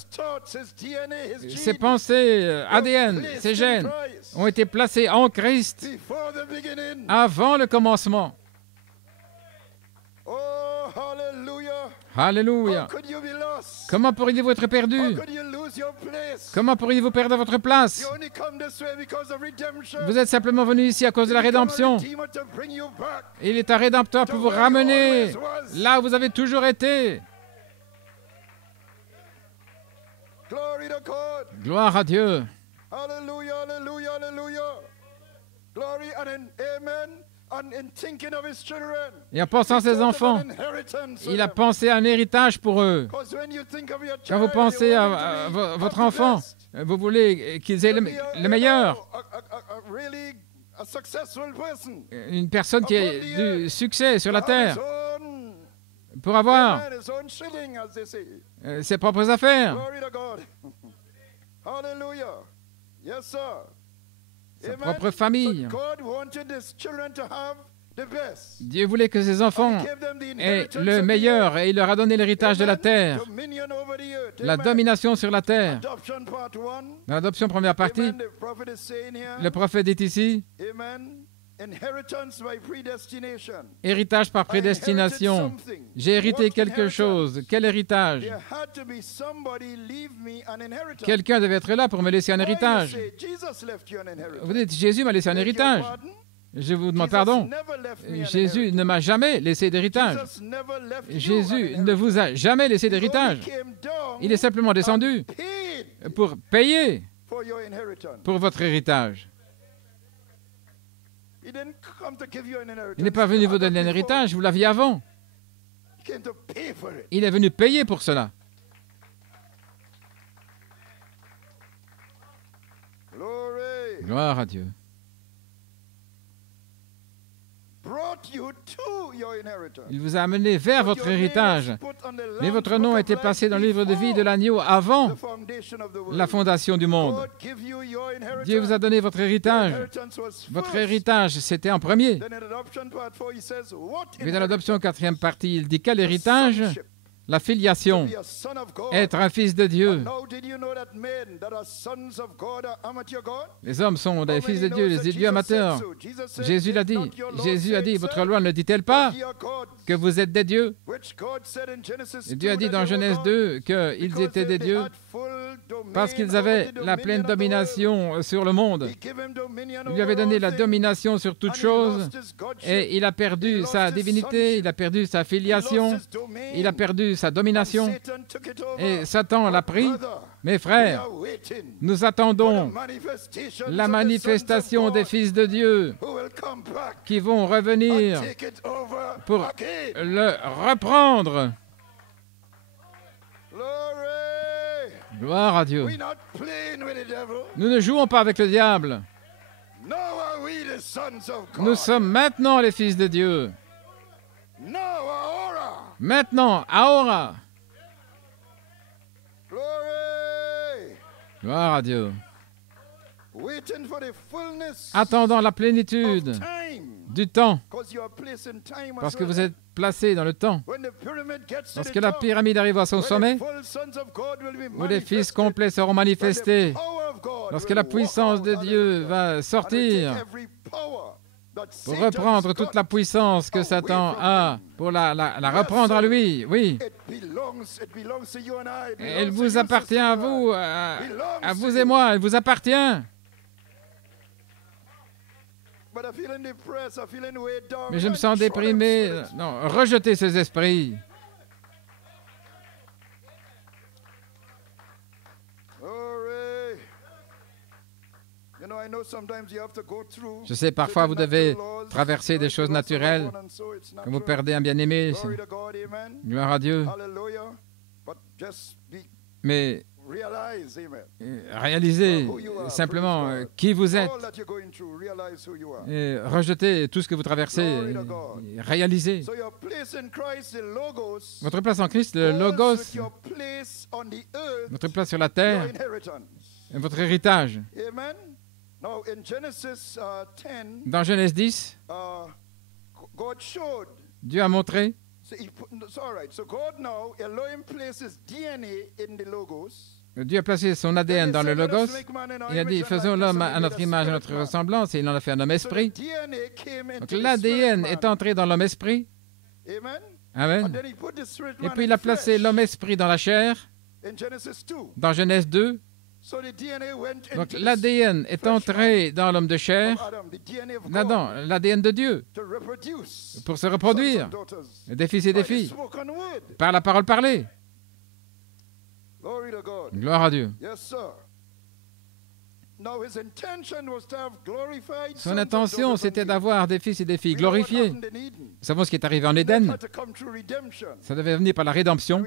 ses pensées, ADN, ses gènes, ont été placés en Christ avant le commencement. Alléluia. Comment pourriez-vous être perdu? Comment pourriez-vous perdre votre place? Vous êtes simplement venu ici à cause de la rédemption. Il est un rédempteur pour vous ramener là où vous avez toujours été. Gloire à Dieu. Alléluia, alléluia, alléluia. Glory and amen. Et en pensant à ses enfants, il a pensé à un héritage pour eux. Quand vous pensez à votre enfant, vous voulez qu'ils aient le meilleur. Une personne qui ait du succès sur la terre pour avoir ses propres affaires. Sa propre famille. Dieu voulait que ses enfants aient le meilleur et il leur a donné l'héritage de la terre, la domination sur la terre. Dans l'adoption première partie, le prophète dit ici, héritage par prédestination. J'ai hérité quelque chose. Quel héritage? Quelqu'un devait être là pour me laisser un héritage. Vous dites, Jésus m'a laissé un héritage. Je vous demande pardon. Jésus ne m'a jamais laissé d'héritage. Jésus ne vous a jamais laissé d'héritage. Il est simplement descendu pour payer pour votre héritage. Il n'est pas venu vous donner un héritage, vous l'aviez avant. Il est venu payer pour cela. Gloire à Dieu. Il vous a amené vers votre héritage. Mais votre nom a été placé dans le livre de vie de l'agneau avant la fondation du monde. Dieu vous a donné votre héritage. Votre héritage, c'était en premier. Mais dans l'adoption quatrième partie, il dit quel héritage? La filiation, être un fils de Dieu. Les hommes sont des fils de Dieu, des dieux amateurs. Jésus l'a dit. Jésus a dit, votre loi ne dit-elle pas que vous êtes des dieux? Et Dieu a dit dans Genèse 2 qu'ils étaient des dieux parce qu'ils avaient la pleine domination sur le monde. Il lui avait donné la domination sur toute chose et il a perdu sa divinité, il a perdu sa filiation, il a perdu sa domination et Satan l'a pris. Mes frères, nous attendons la manifestation des fils de Dieu qui vont revenir pour le reprendre. Gloire à Dieu. Nous ne jouons pas avec le diable. Nous sommes maintenant les fils de Dieu. Maintenant, ahora. Gloire à Dieu. Attendant la plénitude du temps, parce que vous êtes placés dans le temps. Lorsque la pyramide arrive à son sommet, où les fils complets seront manifestés, lorsque la puissance de Dieu va sortir pour reprendre toute la puissance que Satan a, pour la reprendre à lui, oui. Elle vous appartient à vous, à vous et moi, elle vous appartient. Mais je me sens déprimé. Non, rejetez ces esprits. Je sais, parfois, vous devez traverser des choses naturelles. Quand vous perdez un bien-aimé, gloire à Dieu. Mais réalisez simplement qui vous êtes. Et rejetez tout ce que vous traversez. Réalisez. Votre place en Christ, le Logos, votre place sur la terre, votre héritage. Dans Genèse 10, Dieu a montré. Dieu a placé son ADN dans le Logos. Il a dit, faisons l'homme à notre image, à notre ressemblance, et il en a fait un homme esprit. Donc l'ADN est entré dans l'homme esprit. Amen. Et puis il a placé l'homme esprit dans la chair, dans Genèse 2. Donc l'ADN est entré dans l'homme de chair, là-dedans, l'ADN de Dieu, pour se reproduire, des fils et des filles, par la parole parlée. Gloire à Dieu. Son intention, c'était d'avoir des fils et des filles glorifiés. Nous savons ce qui est arrivé en Éden. Ça devait venir par la rédemption.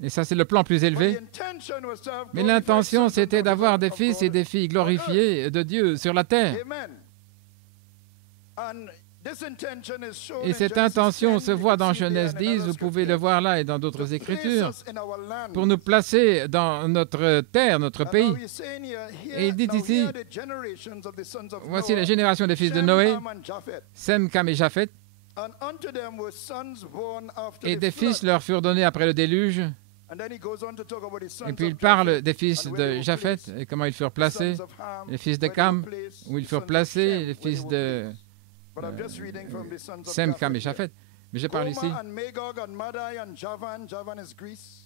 Et ça, c'est le plan plus élevé. Mais l'intention, c'était d'avoir des fils et des filles glorifiés de Dieu sur la terre. Et cette intention se voit dans Genèse 10, vous pouvez le voir là et dans d'autres écritures, pour nous placer dans notre terre, notre pays. Et il dit ici, voici la génération des fils de Noé, Sem, Cam et Japheth, et des fils leur furent donnés après le déluge. Et puis il parle des fils de Japheth et comment ils furent placés, les fils de Cam, où ils furent placés, les fils de Sem, Cam et Japheth. Mais je parle ici.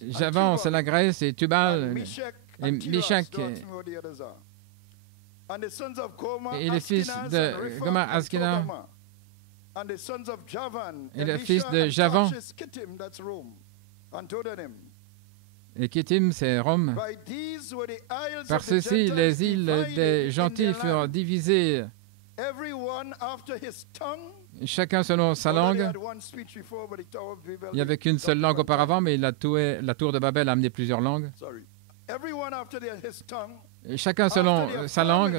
Javan, c'est la Grèce, et Tubal, et Meshach, et les fils de Gomer, Askenaz, et les fils de Javan. Et Kittim, c'est Rome. Par ceci, les îles des gentils furent divisées, chacun selon sa langue. Il n'y avait qu'une seule langue auparavant, mais la tour de Babel a amené plusieurs langues. Et chacun selon sa langue,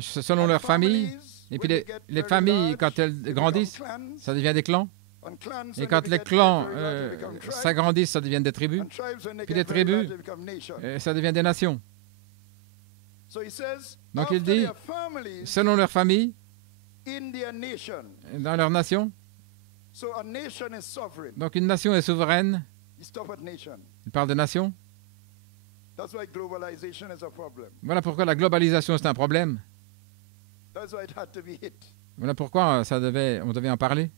selon leur famille. Et puis les familles, quand elles grandissent, ça devient des clans. Et quand les clans s'agrandissent, ça devient des tribus. Puis les tribus, ça devient des nations. Donc il dit, selon leur famille, dans leur nation. Donc une nation est souveraine. Il parle de nation. Voilà pourquoi la globalisation est un problème. Voilà pourquoi on devait en parler.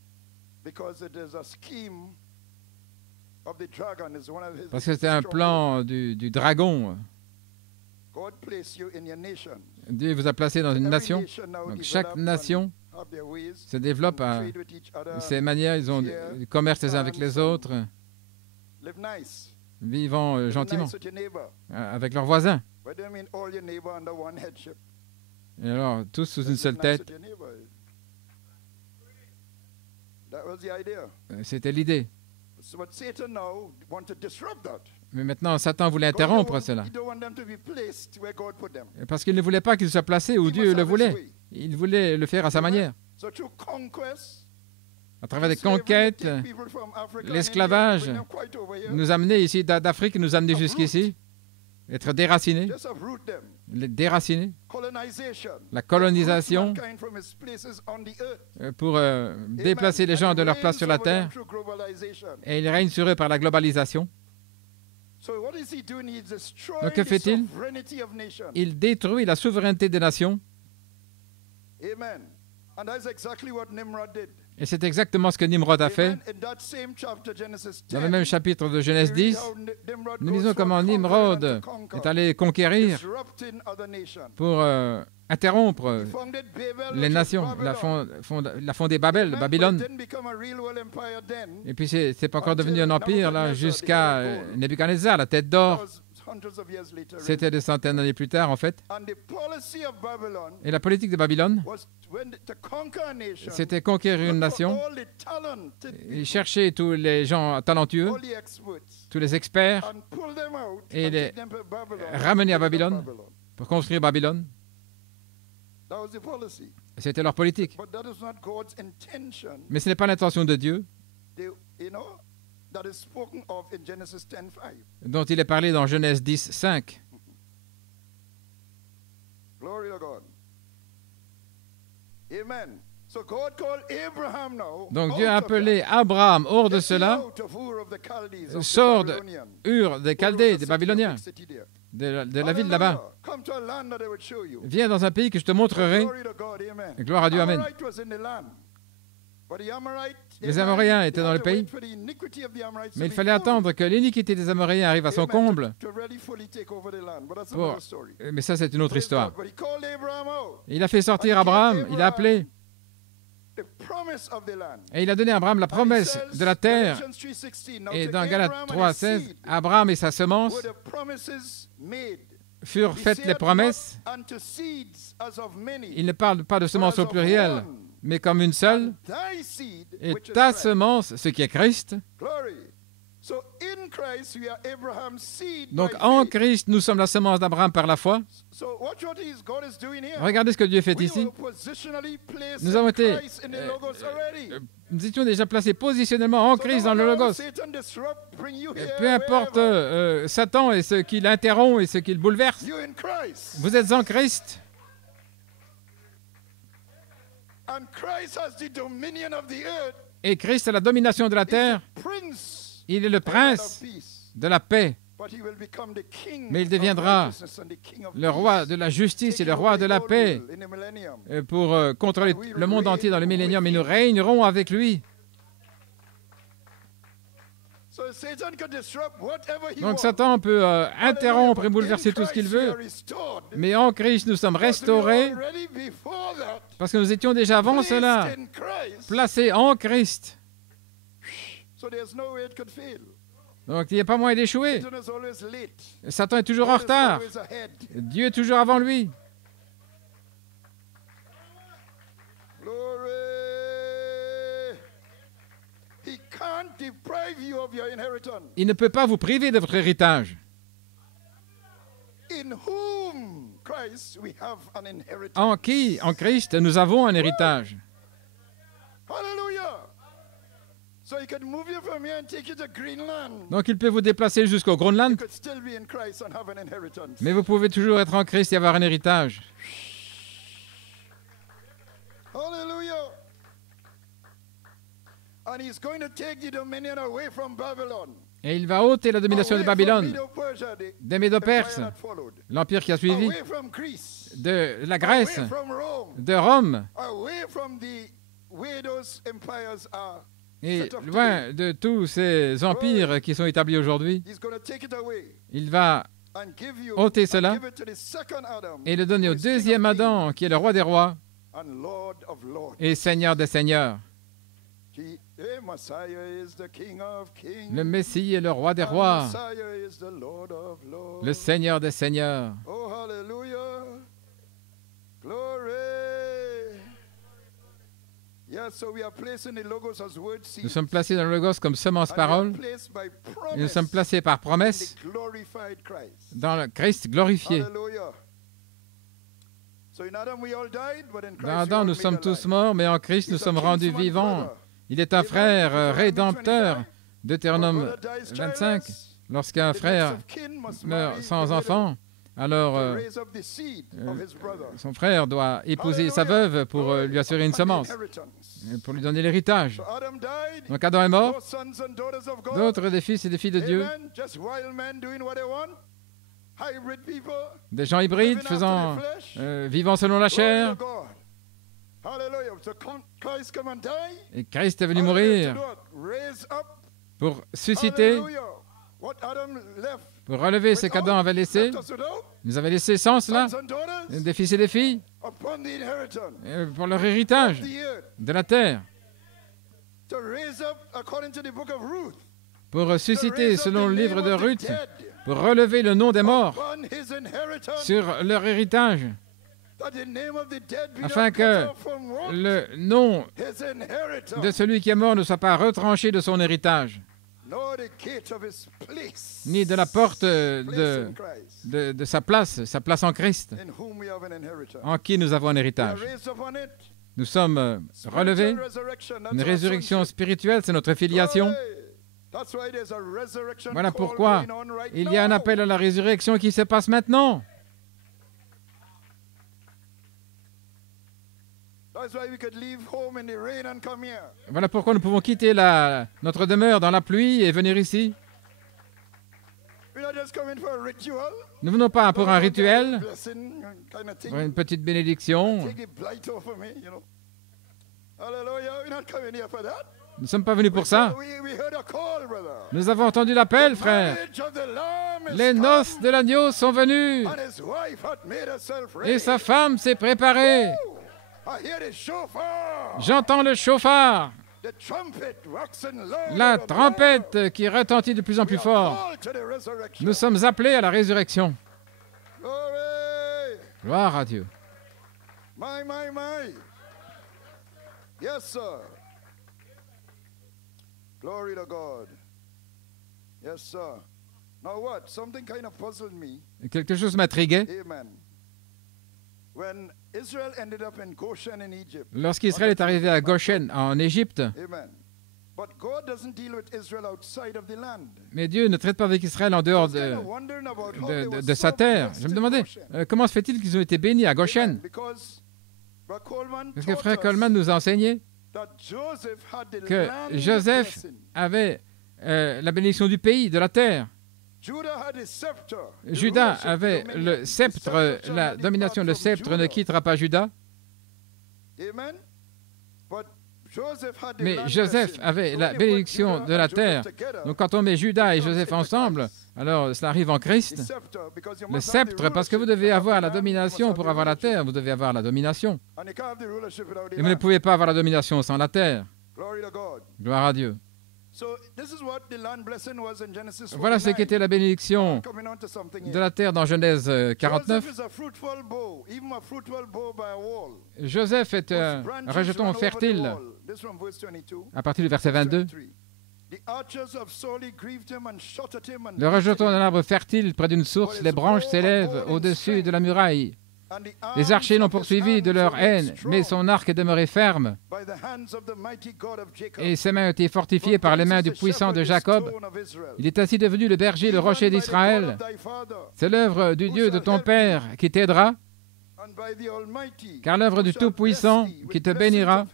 Parce que c'était un plan du dragon. Dieu vous a placé dans une nation. Donc chaque nation se développe à ses manières. Ils commercent les uns avec les autres, vivant gentiment avec leurs voisins. Et alors, tous sous une seule tête. C'était l'idée. Mais maintenant, Satan voulait interrompre cela. Parce qu'il ne voulait pas qu'ils soient placés où Dieu le voulait. Il voulait le faire à sa manière. À travers des conquêtes, l'esclavage nous amenait ici d'Afrique, nous amenait jusqu'ici. Être déracinés. Les déracinés. La colonisation pour déplacer les gens de leur place sur la terre. Et il règne sur eux par la globalisation. Donc que fait-il? Il détruit la souveraineté des nations. Et c'est exactement ce que Nimrod a fait. Dans le même chapitre de Genèse 10, nous lisons comment Nimrod est allé conquérir pour interrompre les nations. Il a fondé Babylone. Et puis c'est pas encore devenu un empire là jusqu'à Nebuchadnezzar, la tête d'or. C'était des centaines d'années plus tard, en fait. Et la politique de Babylone, c'était conquérir une nation et chercher tous les gens talentueux, tous les experts, et les ramener à Babylone pour construire Babylone. C'était leur politique. Mais ce n'est pas l'intention de Dieu, dont il est parlé dans Genèse 10, 5. Donc Dieu a appelé Abraham hors de cela, sort d'Ur des Chaldées, des Babyloniens, de la ville là-bas. Viens dans un pays que je te montrerai. Gloire à Dieu, Amen. Les Amoréens étaient dans le pays, mais il fallait attendre que l'iniquité des Amoréens arrive à son comble. Mais ça, c'est une autre histoire. Il a fait sortir Abraham, il a appelé. Et il a donné à Abraham la promesse de la terre. Et dans Galates 3,16, Abraham et sa semence furent faites les promesses. Il ne parle pas de semence au pluriel, mais comme une seule. Et ta semence, ce qui est Christ. Donc en Christ, nous sommes la semence d'Abraham par la foi. Regardez ce que Dieu fait ici. Nous avons été, nous étions déjà placés positionnellement en Christ dans le Logos. Peu importe Satan et ce qui l'interrompt et ce qui le bouleverse, vous êtes en Christ. Et Christ a la domination de la terre. Il est le prince de la paix, mais il deviendra le roi de la justice et le roi de la paix pour contrôler le monde entier dans le millénium, et nous régnerons avec lui. Donc Satan peut interrompre et bouleverser tout ce qu'il veut, mais en Christ nous sommes restaurés parce que nous étions déjà avant cela placés en Christ. Donc il n'y a pas moyen d'échouer. Satan est toujours en retard. Dieu est toujours avant lui. Il ne peut pas vous priver de votre héritage. En qui, en Christ, nous avons un héritage. Donc il peut vous déplacer jusqu'au Groenland, mais vous pouvez toujours être en Christ et avoir un héritage. Et il va ôter la domination de Babylone, des Médo-Perses, l'empire qui a suivi, de la Grèce, de Rome, et loin de tous ces empires qui sont établis aujourd'hui. Il va ôter cela et le donner au deuxième Adam, qui est le roi des rois et Seigneur des seigneurs. Le Messie est le roi des rois, le Seigneur des seigneurs. Nous sommes placés dans le Logos comme semence parole, et nous sommes placés par promesse dans le Christ glorifié. Dans Adam, nous sommes tous morts, mais en Christ, nous sommes rendus vivants. Il est un frère rédempteur. Deutéronome 25, lorsqu'un frère meurt sans enfant, alors son frère doit épouser sa veuve pour lui assurer une semence, pour lui donner l'héritage. Donc Adam est mort, d'autres des fils et des filles de Dieu, des gens hybrides vivant selon la chair. Et Christ est venu mourir pour susciter, pour relever ce qu'Adam avait laissé. Nous avait laissé sans cela des fils et des filles pour leur héritage de la terre. Pour susciter, selon le livre de Ruth, pour relever le nom des morts sur leur héritage, afin que le nom de celui qui est mort ne soit pas retranché de son héritage, ni de la porte de sa place en Christ, en qui nous avons un héritage. Nous sommes relevés. Une résurrection spirituelle, c'est notre filiation. Voilà pourquoi il y a un appel à la résurrection qui se passe maintenant. Voilà pourquoi nous pouvons quitter notre demeure dans la pluie et venir ici. Nous ne venons pas pour un rituel, pour une petite bénédiction. Nous ne sommes pas venus pour ça. Nous avons entendu l'appel, frère. Les noces de l'agneau sont venues. Et sa femme s'est préparée. J'entends le chauffard. La trompette qui retentit de plus en plus fort. Nous sommes appelés à la résurrection. Gloire à Dieu. Yes, sir. Glory to God. Yes, sir. Now what? Something kind of puzzled me. Quelque chose m'intriguait. Amen. When Israel ended up in Goshen in Egypt. Lorsqu'Israël est arrivé à Goshen en Égypte. Amen. But God doesn't deal with Israel outside of the land. Mais Dieu ne traite pas avec Israël en dehors de sa terre. Je me demandais, comment se fait-il qu'ils ont été bénis à Goshen? Parce que frère Coleman nous a enseigné que Joseph avait la bénédiction du pays, de la terre. Judas avait le sceptre, la domination. Le sceptre ne quittera pas Judas. Mais Joseph avait la bénédiction de la terre. Donc quand on met Judas et Joseph ensemble, alors cela arrive en Christ. Le sceptre, parce que vous devez avoir la domination pour avoir la terre, vous devez avoir la domination. Et vous ne pouvez pas avoir la domination sans la terre. Gloire à Dieu. Voilà ce qu'était la bénédiction de la terre dans Genèse 49. Joseph est un rejeton fertile. À partir du verset 22. Le rejeton d'un arbre fertile près d'une source, les branches s'élèvent au-dessus de la muraille. Les archers l'ont poursuivi de leur haine, mais son arc est demeuré ferme. Et ses mains ont été fortifiées par les mains du puissant de Jacob. Il est ainsi devenu le berger, le rocher d'Israël. C'est l'œuvre du Dieu de ton Père qui t'aidera, car l'œuvre du Tout-Puissant qui te bénira,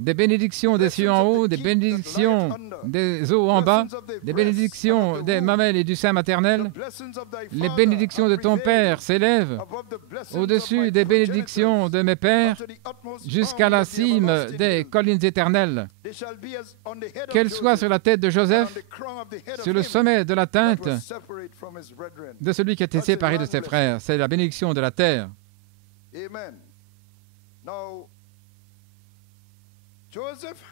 des bénédictions des cieux en haut, des bénédictions des eaux en bas, des bénédictions des mamelles et du sein maternel, les bénédictions de ton Père s'élèvent au-dessus des bénédictions de mes pères jusqu'à la cime des collines éternelles. Qu'elles soient sur la tête de Joseph, sur le sommet de la teinte de celui qui a été séparé de ses frères. C'est la bénédiction de la terre. Amen. Now, Joseph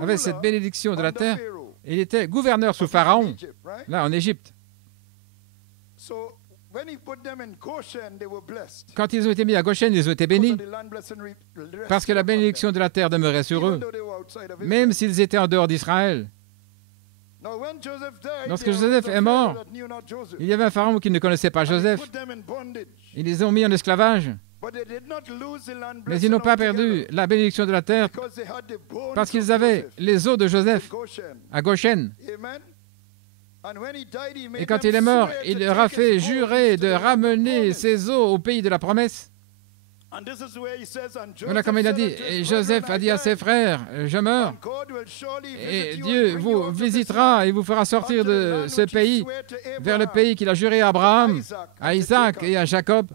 avait cette bénédiction de la terre. Il était gouverneur sous Pharaon, là en Égypte. Quand ils ont été mis à Goshen, ils ont été bénis parce que la bénédiction de la terre demeurait sur eux, même s'ils étaient en dehors d'Israël. Lorsque Joseph est mort, il y avait un pharaon qui ne connaissait pas Joseph. Ils les ont mis en esclavage. Mais ils n'ont pas perdu la bénédiction de la terre parce qu'ils avaient les os de Joseph à Goshen. Et quand il est mort, il leur a fait jurer de ramener ses os au pays de la promesse. Voilà comme il a dit. Et Joseph a dit à ses frères, je meurs. Et Dieu vous visitera et vous fera sortir de ce pays vers le pays qu'il a juré à Abraham, à Isaac et à Jacob.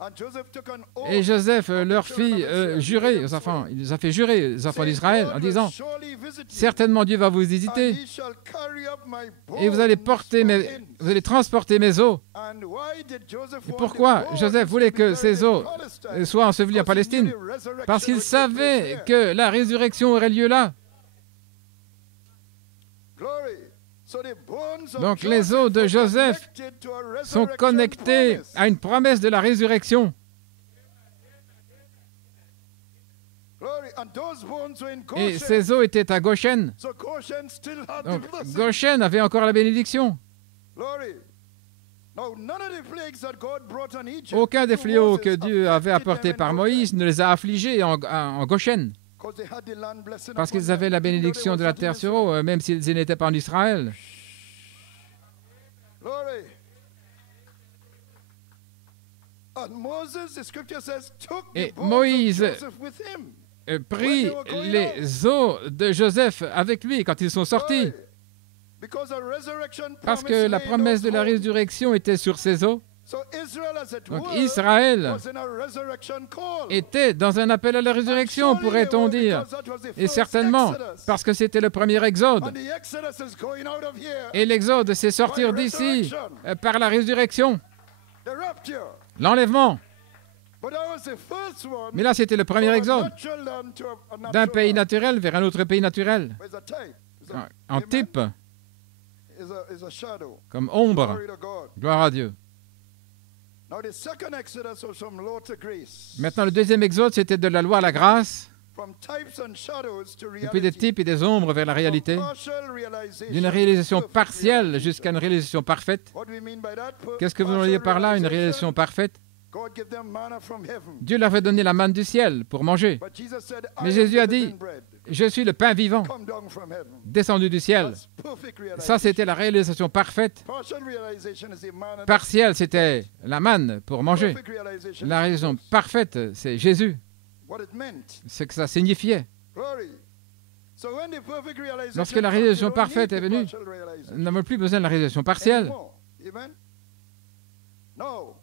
Et Joseph leur fit jurer aux enfants. Il les a fait jurer aux enfants d'Israël en disant, certainement Dieu va vous visiter et vous allez transporter mes os. Et pourquoi Joseph voulait que ces os soient ensevelis en Palestine? Parce qu'il savait que la résurrection aurait lieu là. Donc les os de Joseph sont connectés à une promesse de la résurrection. Et ces os étaient à Goshen. Donc Goshen avait encore la bénédiction. Aucun des fléaux que Dieu avait apportés par Moïse ne les a affligés en Goshen, parce qu'ils avaient la bénédiction de la terre sur eux, même s'ils n'étaient pas en Israël. Et Moïse prit les os de Joseph avec lui quand ils sont sortis. Parce que la promesse de la résurrection était sur ses os. Donc Israël était dans un appel à la résurrection, pourrait-on dire. Et certainement parce que c'était le premier exode. Et l'exode, c'est sortir d'ici par la résurrection, l'enlèvement. Mais là, c'était le premier exode d'un pays naturel vers un autre pays naturel, en type, comme ombre. Gloire à Dieu. Maintenant, le deuxième exode, c'était de la loi à la grâce, depuis des types et des ombres vers la réalité, d'une réalisation partielle jusqu'à une réalisation parfaite. Qu'est-ce que vous voyez par là, une réalisation parfaite? Dieu leur avait donné la manne du ciel pour manger. Mais Jésus a dit, « Je suis le pain vivant, descendu du ciel. » Ça, c'était la réalisation parfaite. Partielle, c'était la manne pour manger. La réalisation parfaite, c'est Jésus. C'est que ça signifiait. Lorsque la réalisation parfaite est venue, nous n'avons plus besoin de la réalisation partielle.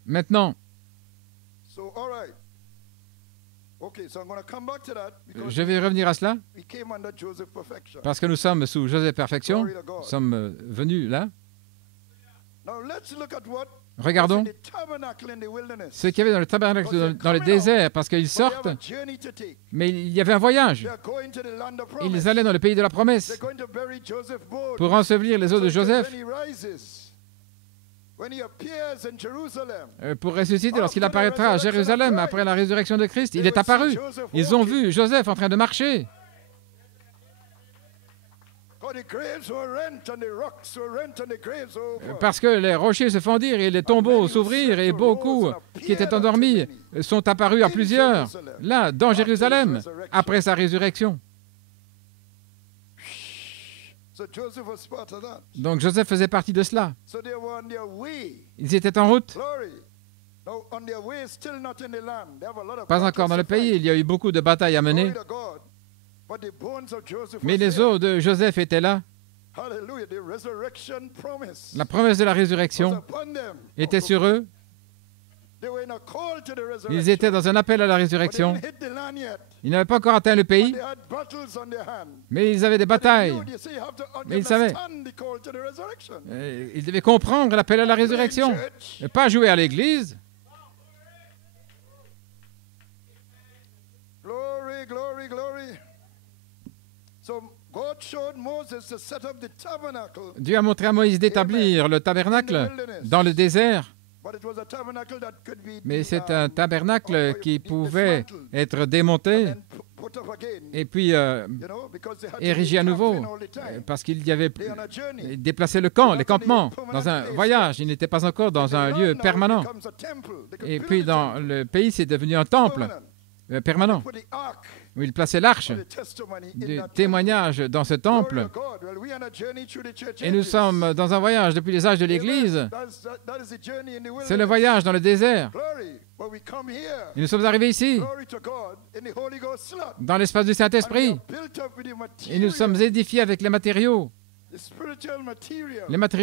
Maintenant, je vais revenir à cela, parce que nous sommes sous Joseph Perfection, nous sommes venus là. Regardons ce qu'il y avait dans le tabernacle dans le désert, parce qu'ils sortent, mais il y avait un voyage. Ils allaient dans le pays de la promesse pour ensevelir les os de Joseph, pour ressusciter lorsqu'il apparaîtra à Jérusalem après la résurrection de Christ. Il est apparu. Ils ont vu Joseph en train de marcher. Parce que les rochers se fendirent et les tombeaux s'ouvrirent et beaucoup qui étaient endormis sont apparus à plusieurs, là, dans Jérusalem, après sa résurrection. Donc Joseph faisait partie de cela. Ils étaient en route. Pas encore dans le pays, il y a eu beaucoup de batailles à mener. Mais les os de Joseph étaient là. La promesse de la résurrection était sur eux. Ils étaient dans un appel à la résurrection. Ils n'avaient pas encore atteint le pays, mais ils avaient des batailles. Mais ils savaient. Ils devaient comprendre l'appel à la résurrection, et pas jouer à l'église. Dieu a montré à Moïse d'établir le tabernacle dans le désert. Mais c'est un tabernacle qui pouvait être démonté et puis érigé à nouveau, parce qu'il y avait déplacé le camp, les campements, dans un voyage. Il n'était pas encore dans un lieu permanent. Et puis dans le pays, c'est devenu un temple permanent, où il plaçait l'arche du témoignage dans ce temple. Et nous sommes dans un voyage depuis les âges de l'Église. C'est le voyage dans le désert. Et nous sommes arrivés ici, dans l'espace du Saint-Esprit. Et nous sommes édifiés avec les matériaux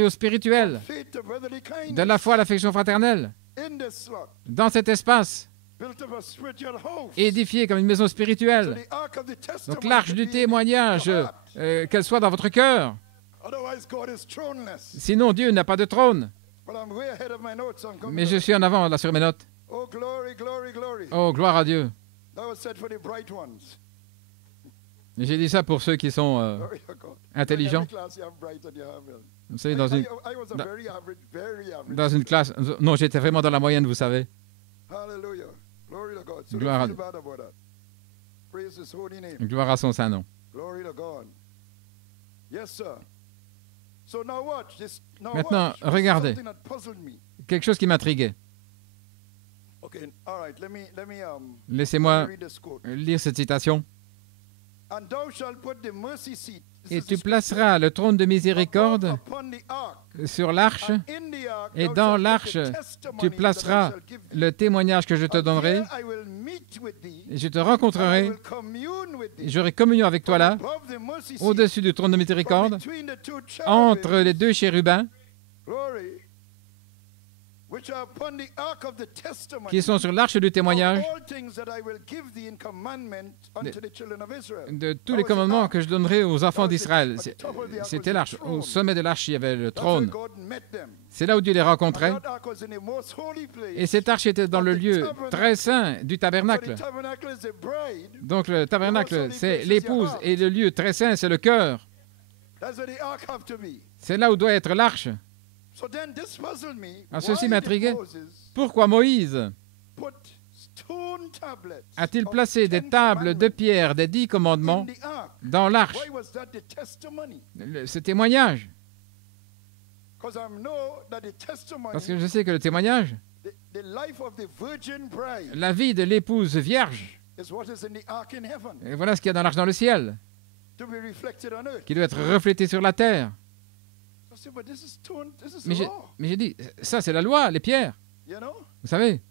spirituels, de la foi à l'affection fraternelle, dans cet espace, édifié comme une maison spirituelle. Donc l'arche du témoignage, qu'elle soit dans votre cœur. Sinon, Dieu n'a pas de trône. Mais je suis en avant là sur mes notes. Oh, gloire à Dieu. J'ai dit ça pour ceux qui sont intelligents. Vous savez, dans une classe... Non, j'étais vraiment dans la moyenne, vous savez. Gloire à son saint nom. Maintenant, regardez, quelque chose qui m'intriguait. Laissez-moi lire cette citation. Et tu placeras le trône de miséricorde sur l'arche, et dans l'arche, tu placeras le témoignage que je te donnerai, et je te rencontrerai, et j'aurai communion avec toi là, au-dessus du trône de miséricorde, entre les deux chérubins. qui sont sur l'arche du témoignage de tous les commandements que je donnerai aux enfants d'Israël. C'était l'arche. Au sommet de l'arche, il y avait le trône. C'est là où Dieu les rencontrait. Et cette arche était dans le lieu très saint du tabernacle. Donc le tabernacle, c'est l'épouse, et le lieu très saint, c'est le cœur. C'est là où doit être l'arche. Alors, ceci m'intriguait. Pourquoi Moïse a-t-il placé des tables de pierre des 10 commandements dans l'arche? Ce témoignage. Parce que je sais que le témoignage, la vie de l'épouse vierge, et voilà ce qu'il y a dans l'arche dans le ciel, qui doit être reflété sur la terre. Mais j'ai dit, ça c'est la loi, les pierres. Vous savez,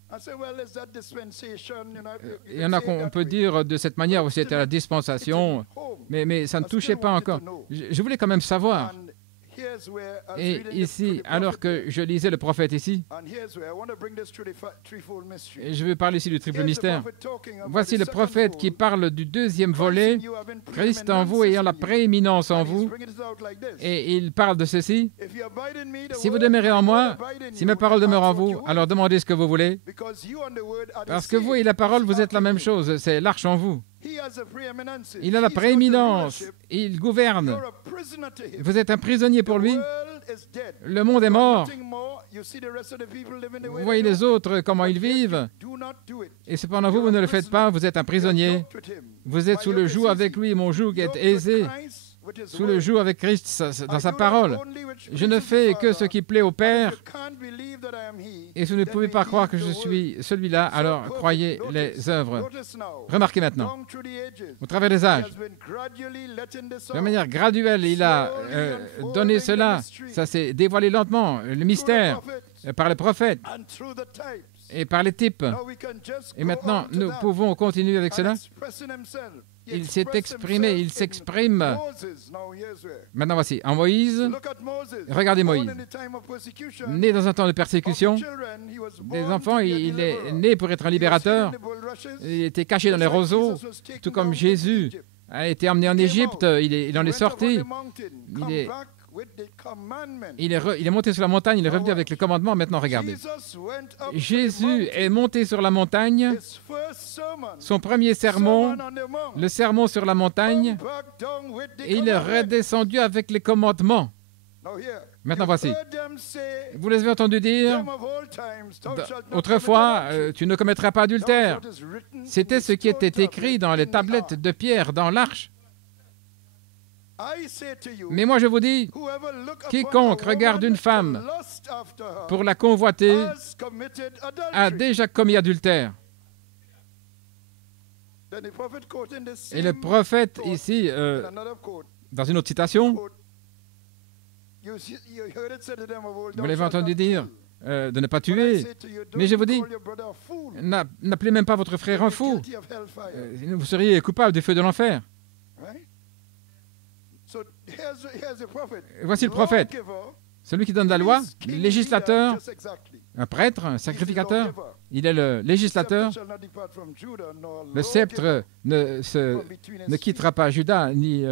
il y en a qu'on peut dire de cette manière où c'était la dispensation, mais ça ne touchait pas encore. Je voulais quand même savoir. Et ici, alors que je lisais le prophète ici, et je veux parler ici du triple mystère. Voici le prophète qui parle du deuxième volet, Christ en vous ayant la prééminence en vous, et il parle de ceci. Si vous demeurez en moi, si mes paroles demeurent en vous, alors demandez ce que vous voulez, parce que vous et la parole, vous êtes la même chose, c'est l'arche en vous. Il a la prééminence, il gouverne. Vous êtes un prisonnier pour lui. Le monde est mort. Vous voyez les autres, comment ils vivent. Et cependant, vous ne le faites pas, vous êtes un prisonnier. Vous êtes sous le joug avec lui, mon joug est aisé. Sous le joug avec Christ dans sa parole. Je ne fais que ce qui plaît au Père. Et si vous ne pouvez pas croire que je suis celui-là, alors croyez les œuvres. Remarquez maintenant, au travers des âges, de manière graduelle, il a donné cela. Ça s'est dévoilé lentement, le mystère, par les prophètes et par les types. Et maintenant, nous pouvons continuer avec cela. Il s'est exprimé, il s'exprime. Maintenant, voici, en Moïse, regardez Moïse. Né dans un temps de persécution, des enfants, il est né pour être un libérateur. Il était caché dans les roseaux, tout comme Jésus a été emmené en Égypte, il en est sorti. Il est monté sur la montagne, il est revenu avec le commandement. Maintenant, regardez. Jésus est monté sur la montagne. Son premier sermon, le sermon sur la montagne, et il est redescendu avec les commandements. Maintenant, voici. Vous les avez entendu dire, autrefois, tu ne commettras pas adultère. C'était ce qui était écrit dans les tablettes de pierre dans l'arche. Mais moi je vous dis, quiconque regarde une femme pour la convoiter a déjà commis adultère. Et le prophète ici, dans une autre citation, vous l'avez entendu dire, de ne pas tuer. Mais je vous dis, n'appelez même pas votre frère un fou. Vous seriez coupable du feu de l'enfer. Voici le prophète, celui qui donne la loi, le législateur, un prêtre, un sacrificateur. Il est le législateur. Le sceptre ne quittera pas Juda ni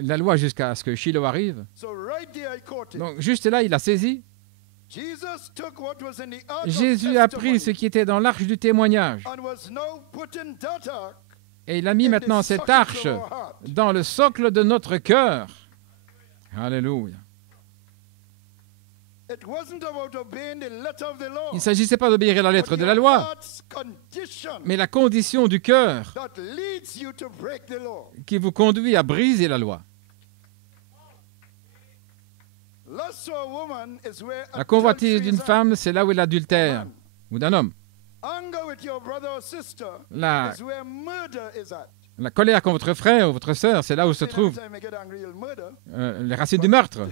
la loi jusqu'à ce que Shiloh arrive. Donc juste là, il a saisi. Jésus a pris ce qui était dans l'arche du témoignage. Et il a mis maintenant cette arche dans le socle de notre cœur. Alléluia. Il ne s'agissait pas d'obéir à la lettre de la loi, mais la condition du cœur qui vous conduit à briser la loi. La convoitise d'une femme, c'est là où est l'adultère, ou d'un homme. La colère contre votre frère ou votre sœur, c'est là où se trouvent les racines du meurtre.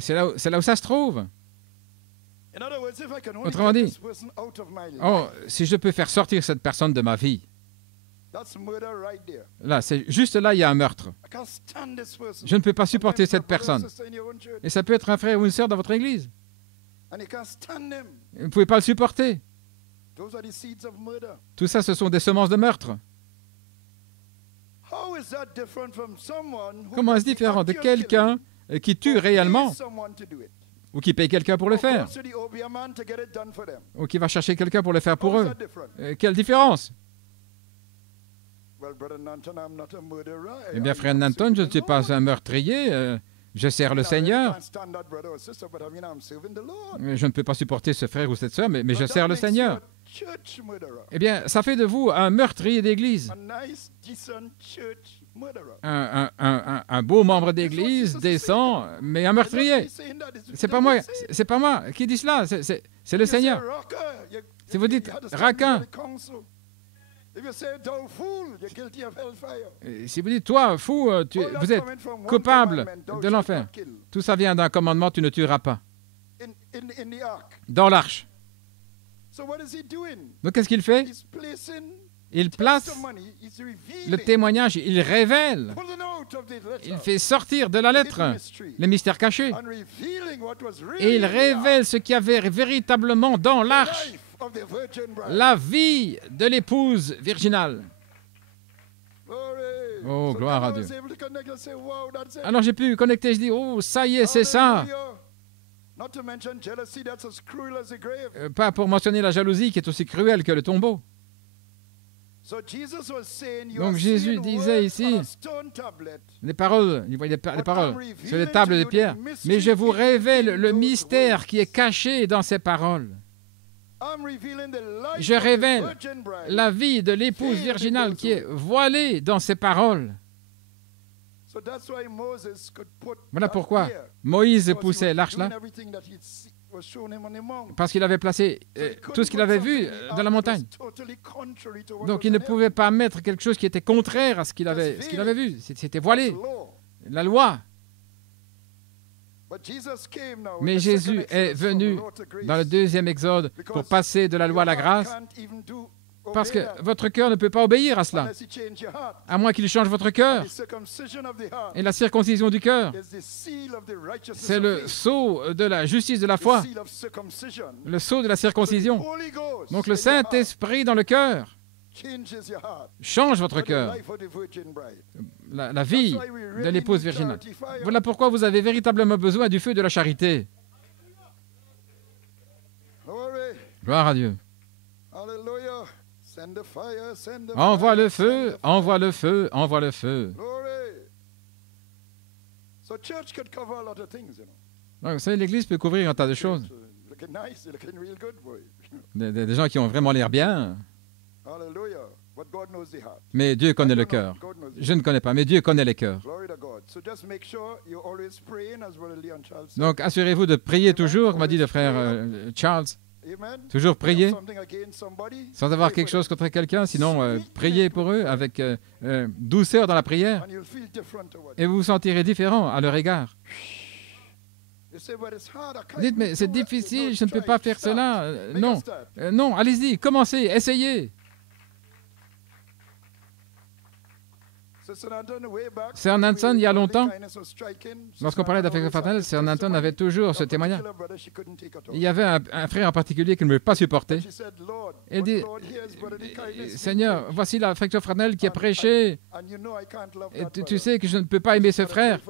C'est là où ça se trouve. Autrement dit, si je peux faire sortir cette personne de ma vie, là, c'est juste là, il y a un meurtre. Je ne peux pas supporter cette personne. Et ça peut être un frère ou une sœur dans votre église. Vous ne pouvez pas le supporter. Tout ça, ce sont des semences de meurtre. Comment est-ce différent de quelqu'un qui tue réellement ou qui paye quelqu'un pour le faire ou qui va chercher quelqu'un pour le faire pour eux? Quelle différence? Eh bien, frère Nanton, je ne suis pas un meurtrier. Je sers le Seigneur. Je ne peux pas supporter ce frère ou cette sœur, mais je sers le Seigneur. Eh bien, ça fait de vous un meurtrier d'église. Un beau membre d'église, décent, mais un meurtrier. C'est pas moi. C'est pas moi qui dis cela. C'est le Seigneur. Si vous dites raquin, si vous dites toi, fou, vous êtes coupable de l'enfer. Tout ça vient d'un commandement, tu ne tueras pas. Dans l'arche. Donc qu'est-ce qu'il fait? Il place le témoignage, il révèle, il fait sortir de la lettre les mystères cachés. Et il révèle ce qu'il y avait véritablement dans l'arche, la vie de l'épouse virginale. Oh, gloire à Dieu. Alors j'ai pu connecter, je dis, oh, ça y est, c'est ça. Pas pour mentionner la jalousie qui est aussi cruelle que le tombeau. Donc Jésus disait ici, les paroles, il voyait les paroles sur les tables de pierre, mais je vous révèle le mystère qui est caché dans ces paroles. Je révèle la vie de l'épouse virginale qui est voilée dans ces paroles. Voilà pourquoi Moïse poussait l'arche là, parce qu'il avait placé tout ce qu'il avait vu dans la montagne. Donc il ne pouvait pas mettre quelque chose qui était contraire à ce qu'il avait vu. C'était voilé, la loi. Mais Jésus est venu dans le deuxième Exode pour passer de la loi à la grâce, parce que votre cœur ne peut pas obéir à cela, à moins qu'il change votre cœur. Et la circoncision du cœur, c'est le sceau de la justice de la foi, le sceau de la circoncision. Donc le Saint-Esprit dans le cœur change votre cœur, la vie de l'épouse virginale. Voilà pourquoi vous avez véritablement besoin du feu de la charité. Gloire à Dieu. Envoie le feu, envoie le feu, envoie le feu. Donc, vous savez, l'Église peut couvrir un tas de choses. Des gens qui ont vraiment l'air bien. Mais Dieu connaît le cœur. Je ne connais pas, mais Dieu connaît les cœurs. Donc, assurez-vous de prier toujours, comme a dit le frère Charles. Toujours prier, sans avoir quelque chose contre quelqu'un, sinon priez pour eux avec douceur dans la prière, et vous vous sentirez différent à leur égard. Dites, mais c'est difficile, je ne peux pas faire cela. Non, non, allez-y, commencez, essayez. Sir Nanton, il y a longtemps, lorsqu'on parlait d'affection fraternelle, Sir Nanton avait toujours ce témoignage. Il y avait un frère en particulier qui ne me pas supporter. Il dit, Seigneur, voici l'affection fraternelle qui est prêchée. Et tu sais que je ne peux pas aimer ce frère.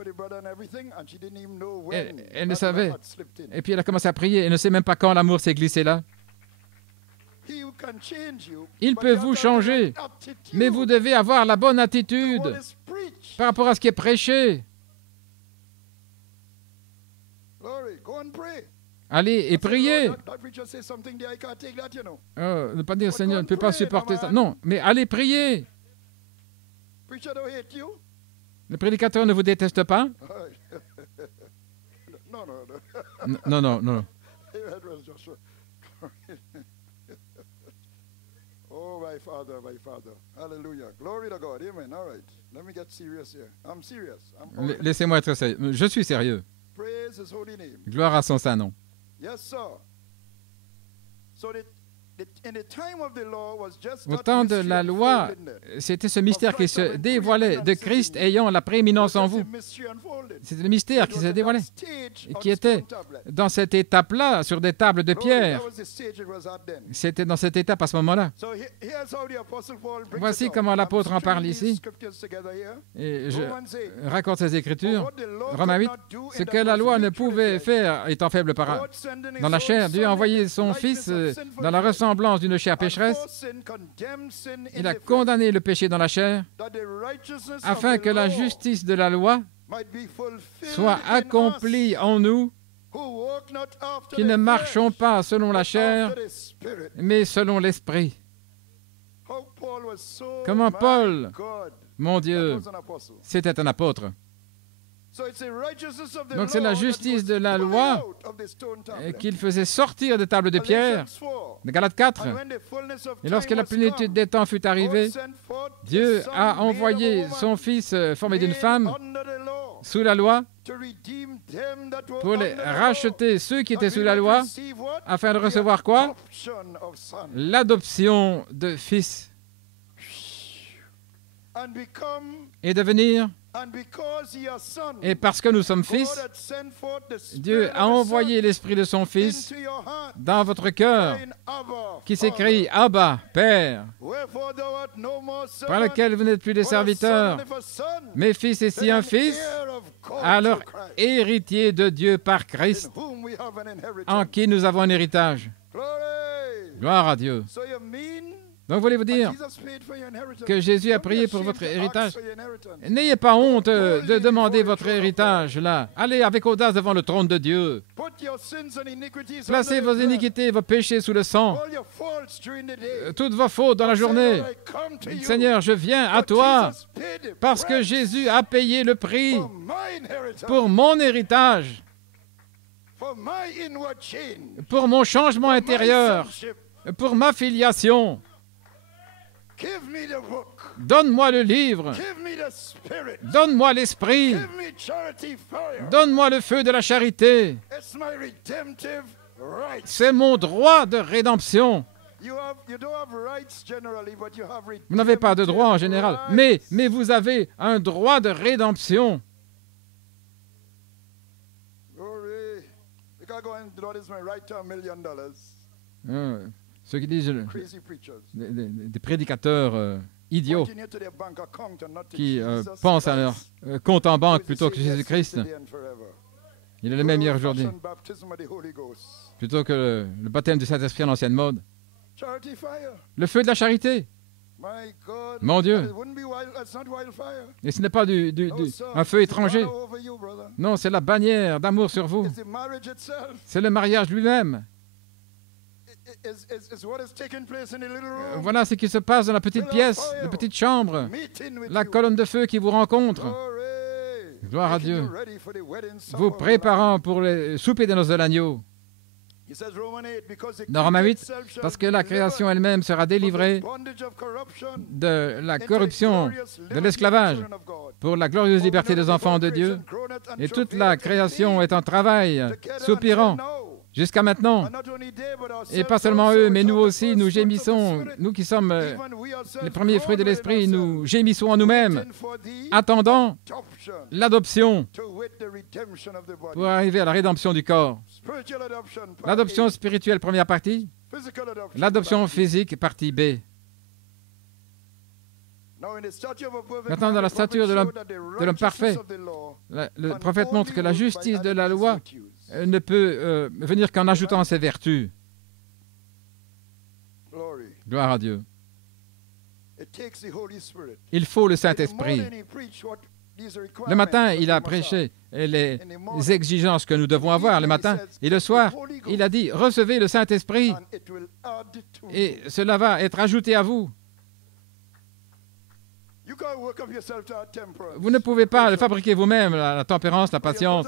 Elle ne savait. Et puis elle a commencé à prier. Elle ne sait même pas quand l'amour s'est glissé là. Il peut vous changer, mais vous devez avoir la bonne attitude par rapport à ce qui est prêché. Allez et priez. Ne pas dire, Seigneur, je ne peux pas supporter ça. Non, mais allez prier. Le prédicateur ne vous déteste pas? Non, non, non. Oh, my Father. Hallelujah. Glory to God. Amen. All right. Let me get serious here. I'm serious. Laissez-moi être sérieux. Je suis sérieux. Praise his holy name. Gloire à son saint nom. Yes, sir. So Au temps de la loi, c'était ce mystère qui se dévoilait de Christ ayant la prééminence en vous. C'était le mystère qui se dévoilait, qui était dans cette étape-là, sur des tables de pierre. C'était dans cette étape à ce moment-là. Voici comment l'apôtre en parle ici. Et je raconte ces Écritures. Romains 8, ce que la loi ne pouvait faire étant faible dans la chair, Dieu a envoyé son Fils dans la ressemblance d'une chair pécheresse. Il a condamné le péché dans la chair afin que la justice de la loi soit accomplie en nous qui ne marchons pas selon la chair, mais selon l'Esprit. Comment Paul, mon Dieu, c'était un apôtre. Donc c'est la justice de la loi qu'il faisait sortir des tables de pierre, de Galates 4. Et lorsque la plénitude des temps fut arrivée, Dieu a envoyé son Fils formé d'une femme sous la loi pour les racheter ceux qui étaient sous la loi afin de recevoir quoi? L'adoption de fils. Et devenir. Et parce que nous sommes fils, Dieu a envoyé l'Esprit de son Fils dans votre cœur, qui s'écrit « Abba, Père », par lequel vous n'êtes plus des serviteurs, mais fils, et si un fils, alors héritier de Dieu par Christ, en qui nous avons un héritage. Gloire à Dieu. Donc, voulez-vous dire que Jésus a prié pour votre héritage? N'ayez pas honte de demander votre héritage, là. Allez avec audace devant le trône de Dieu. Placez vos iniquités, vos péchés sous le sang. Toutes vos fautes dans la journée. Seigneur, je viens à toi parce que Jésus a payé le prix pour mon héritage, pour mon changement intérieur, pour ma filiation. Donne-moi le livre. Donne-moi l'esprit. Donne-moi le feu de la charité. C'est mon droit de rédemption. Vous n'avez pas de droit en général, mais vous avez un droit de rédemption. Ceux qui disent des prédicateurs idiots qui pensent à leur compte en banque plutôt que Jésus-Christ. Il est le même hier aujourd'hui. Plutôt que le baptême du Saint-Esprit en ancienne mode. Le feu de la charité. Mon Dieu. Et ce n'est pas un feu étranger. Non, c'est la bannière d'amour sur vous. C'est le mariage lui-même. Voilà ce qui se passe dans la petite pièce, la petite chambre, la colonne de feu qui vous rencontre. Gloire à Dieu. Vous préparant pour le souper des noces de l'agneau. Dans Romains 8, parce que la création elle-même sera délivrée de la corruption, de l'esclavage, pour la glorieuse liberté des enfants de Dieu. Et toute la création est en travail, soupirant, jusqu'à maintenant. Et pas seulement eux, mais nous aussi, nous gémissons, nous qui sommes les premiers fruits de l'Esprit, nous gémissons en nous-mêmes, attendant l'adoption pour arriver à la rédemption du corps. L'adoption spirituelle, première partie. L'adoption physique, partie B. Maintenant, dans la stature de l'homme parfait, le prophète montre que la justice de la loi ne peut venir qu'en ajoutant ses vertus. Gloire à Dieu. Il faut le Saint-Esprit. Le matin, il a prêché les exigences que nous devons avoir le matin. Et le soir, il a dit, recevez le Saint-Esprit et cela va être ajouté à vous. Vous ne pouvez pas le fabriquer vous-même, la tempérance, la patience.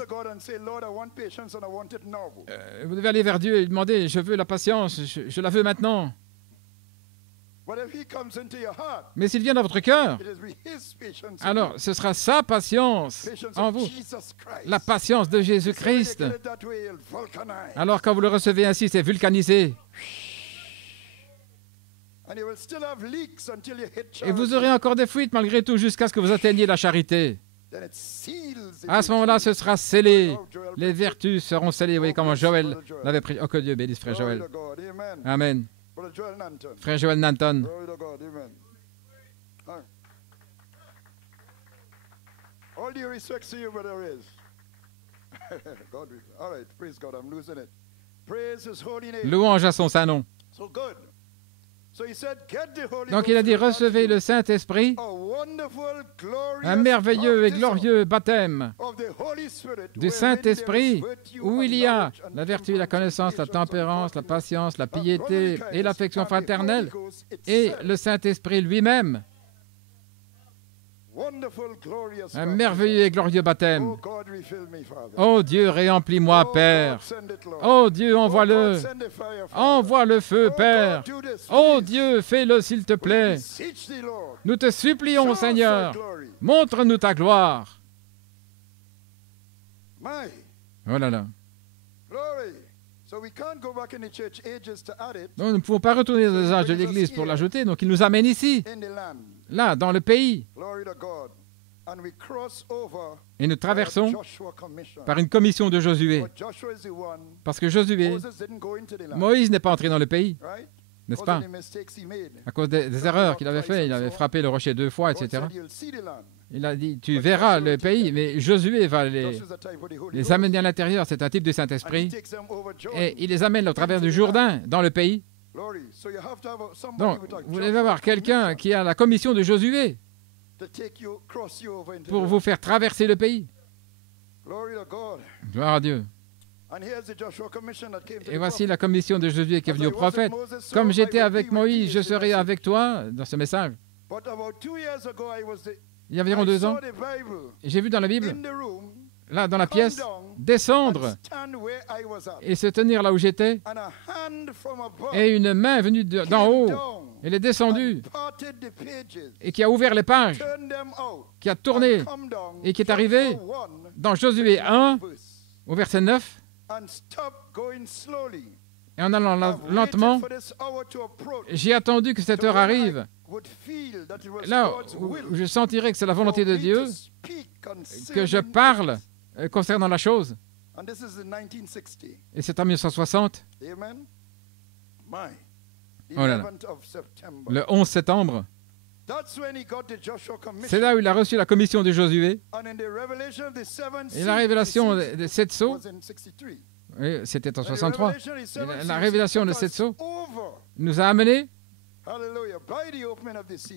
Vous devez aller vers Dieu et lui demander, je veux la patience, je la veux maintenant. Mais s'il vient dans votre cœur, alors ce sera sa patience en vous, la patience de Jésus-Christ. Alors quand vous le recevez ainsi, c'est vulcanisé. Et vous aurez encore des fuites malgré tout jusqu'à ce que vous atteigniez la charité. À ce moment-là, ce sera scellé. Les vertus seront scellées. Vous voyez comment Joël l'avait pris. Oh, que Dieu bénisse frère Joël. Amen. Frère Joël Nanton. All due respect to you, Brother Rez. God, all right, praise God, I'm losing it. Praise His holy name. Louange à son saint nom. So good. So he said, get the Holy Donc il a dit, recevez le Saint-Esprit, un merveilleux et glorieux baptême du Saint-Esprit, où il y a la vertu, la connaissance, la tempérance, la patience, la piété et l'affection fraternelle, et le Saint-Esprit lui-même. Un merveilleux et glorieux baptême. Oh Dieu, réemplis-moi, Père. Oh Dieu, envoie-le. Envoie le feu, Père. Oh Dieu, fais-le, s'il te plaît. Nous te supplions, Seigneur. Montre-nous ta gloire. Oh là là. Donc, nous ne pouvons pas retourner dans les âges de l'Église pour l'ajouter, donc il nous amène ici, là, dans le pays. Et nous traversons par une commission de Josué. Parce que Josué, Moïse n'est pas entré dans le pays, n'est-ce pas? À cause des erreurs qu'il avait faites, il avait frappé le rocher 2 fois, etc. Il a dit, tu verras le pays, mais Josué va les amener à l'intérieur. C'est un type du Saint-Esprit. Et il les amène au travers du Jourdain, dans le pays. Donc, vous devez avoir quelqu'un qui a la commission de Josué pour vous faire traverser le pays. Gloire à Dieu. Et voici la commission de Josué qui est venue au prophète. Comme j'étais avec Moïse, je serai avec toi, dans ce message. Il y a environ 2 ans, j'ai vu dans la Bible, là dans la pièce, descendre et se tenir là où j'étais, et une main venue d'en haut, elle est descendue, et qui a ouvert les pages, qui a tourné, et qui est arrivée dans Josué 1, au verset 9, et en allant lentement, j'ai attendu que cette heure arrive, là où je sentirai que c'est la volonté de Dieu, que je parle concernant la chose. Et c'est en 1960, oh là là, le 11 septembre, c'est là où il a reçu la commission de Josué. Et la révélation des 7 sceaux, c'était en 63, la révélation de 7 sceaux nous a amenés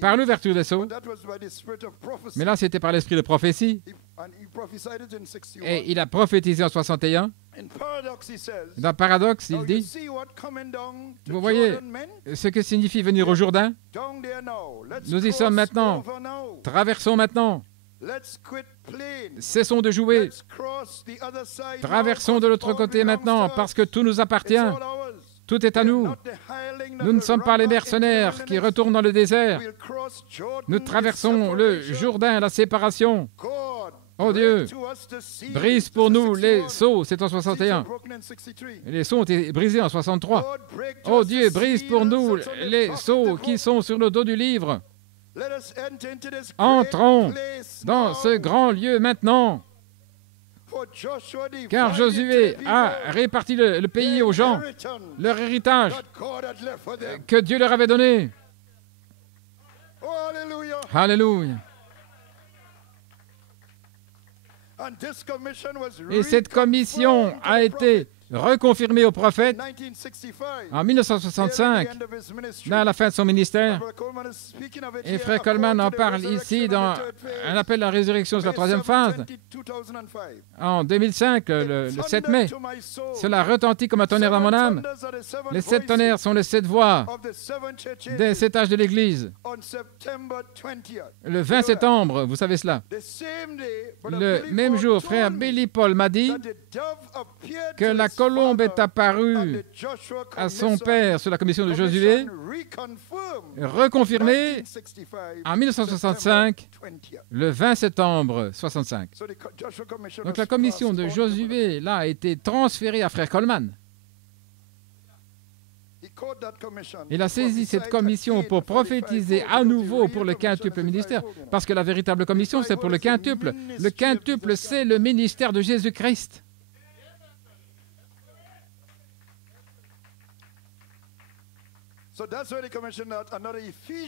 par l'ouverture des sceaux. Mais là, c'était par l'esprit de prophétie. Et il a prophétisé en 61. Dans Paradoxe, il dit, vous voyez ce que signifie venir au Jourdain? Nous y sommes maintenant. Traversons maintenant. Cessons de jouer. Traversons de l'autre côté maintenant, parce que tout nous appartient. Tout est à nous. Nous ne sommes pas les mercenaires qui retournent dans le désert. Nous traversons le Jourdain, la séparation. Oh Dieu, brise pour nous les sceaux, c'est en 61. Et les sceaux ont été brisés en 63. Oh Dieu, brise pour nous les sceaux qui sont sur le dos du livre. Entrons dans ce grand lieu maintenant. Car Josué a réparti le pays aux gens, leur héritage que Dieu leur avait donné. Alléluia. Et cette commission a été reconfirmée au prophète en 1965, à la fin de son ministère. Et Frère Coleman en parle ici dans un appel à la résurrection de la 3e phase. En 2005, le 7 mai, cela retentit comme un tonnerre dans mon âme. Les 7 tonnerres sont les 7 voix des 7 âges de l'Église. Le 20 septembre, vous savez cela. Le même jour, Frère Billy Paul m'a dit que la colombe est apparue à son père sur la commission de Josué, reconfirmée en 1965, le 20 septembre 65. Donc la commission de Josué, là, a été transférée à Frère Coleman. Il a saisi cette commission pour prophétiser à nouveau pour le quintuple ministère, parce que la véritable commission, c'est pour le quintuple. Le quintuple, c'est le ministère de Jésus-Christ.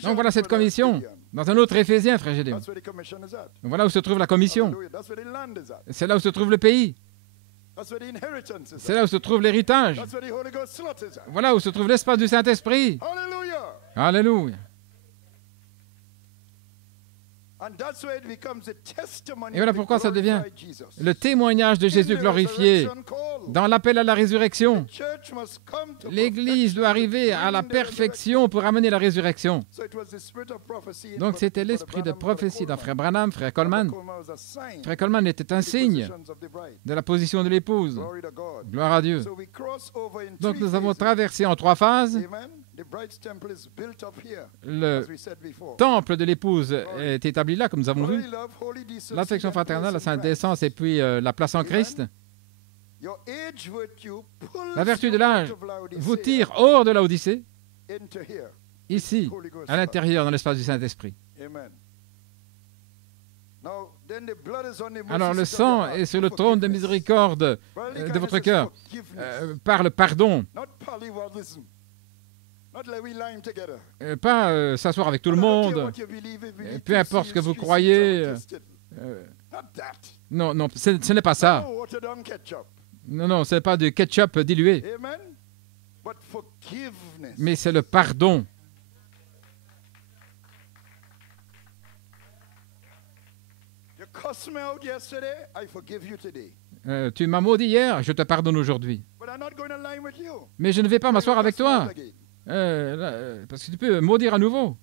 Donc voilà cette commission, dans un autre Éphésiens, frère Gédéon. Voilà où se trouve la commission. C'est là où se trouve le pays. C'est là où se trouve l'héritage. Voilà où se trouve l'espace du Saint-Esprit. Alléluia. Et voilà pourquoi ça devient le témoignage de Jésus glorifié dans l'appel à la résurrection. L'Église doit arriver à la perfection pour amener la résurrection. Donc c'était l'esprit de prophétie dans Frère Branham, Frère Coleman. Frère Coleman était un signe de la position de l'épouse. Gloire à Dieu. Donc nous avons traversé en 3 phases. Le temple de l'épouse est établi là, comme nous avons vu. L'affection fraternelle, la sainte décence et puis la place en Christ. La vertu de l'âge vous tire hors de Laodicée, ici, à l'intérieur, dans l'espace du Saint-Esprit. Alors le sang est sur le trône de miséricorde de votre cœur, par le pardon. Pas s'asseoir avec tout le monde, peu importe ce que vous croyez. Non, non, ce n'est pas ça. Non, non, ce n'est pas du ketchup dilué. Mais c'est le pardon. Tu m'as maudit hier, je te pardonne aujourd'hui. Mais je ne vais pas m'asseoir avec toi. Parce que tu peux maudire à nouveau.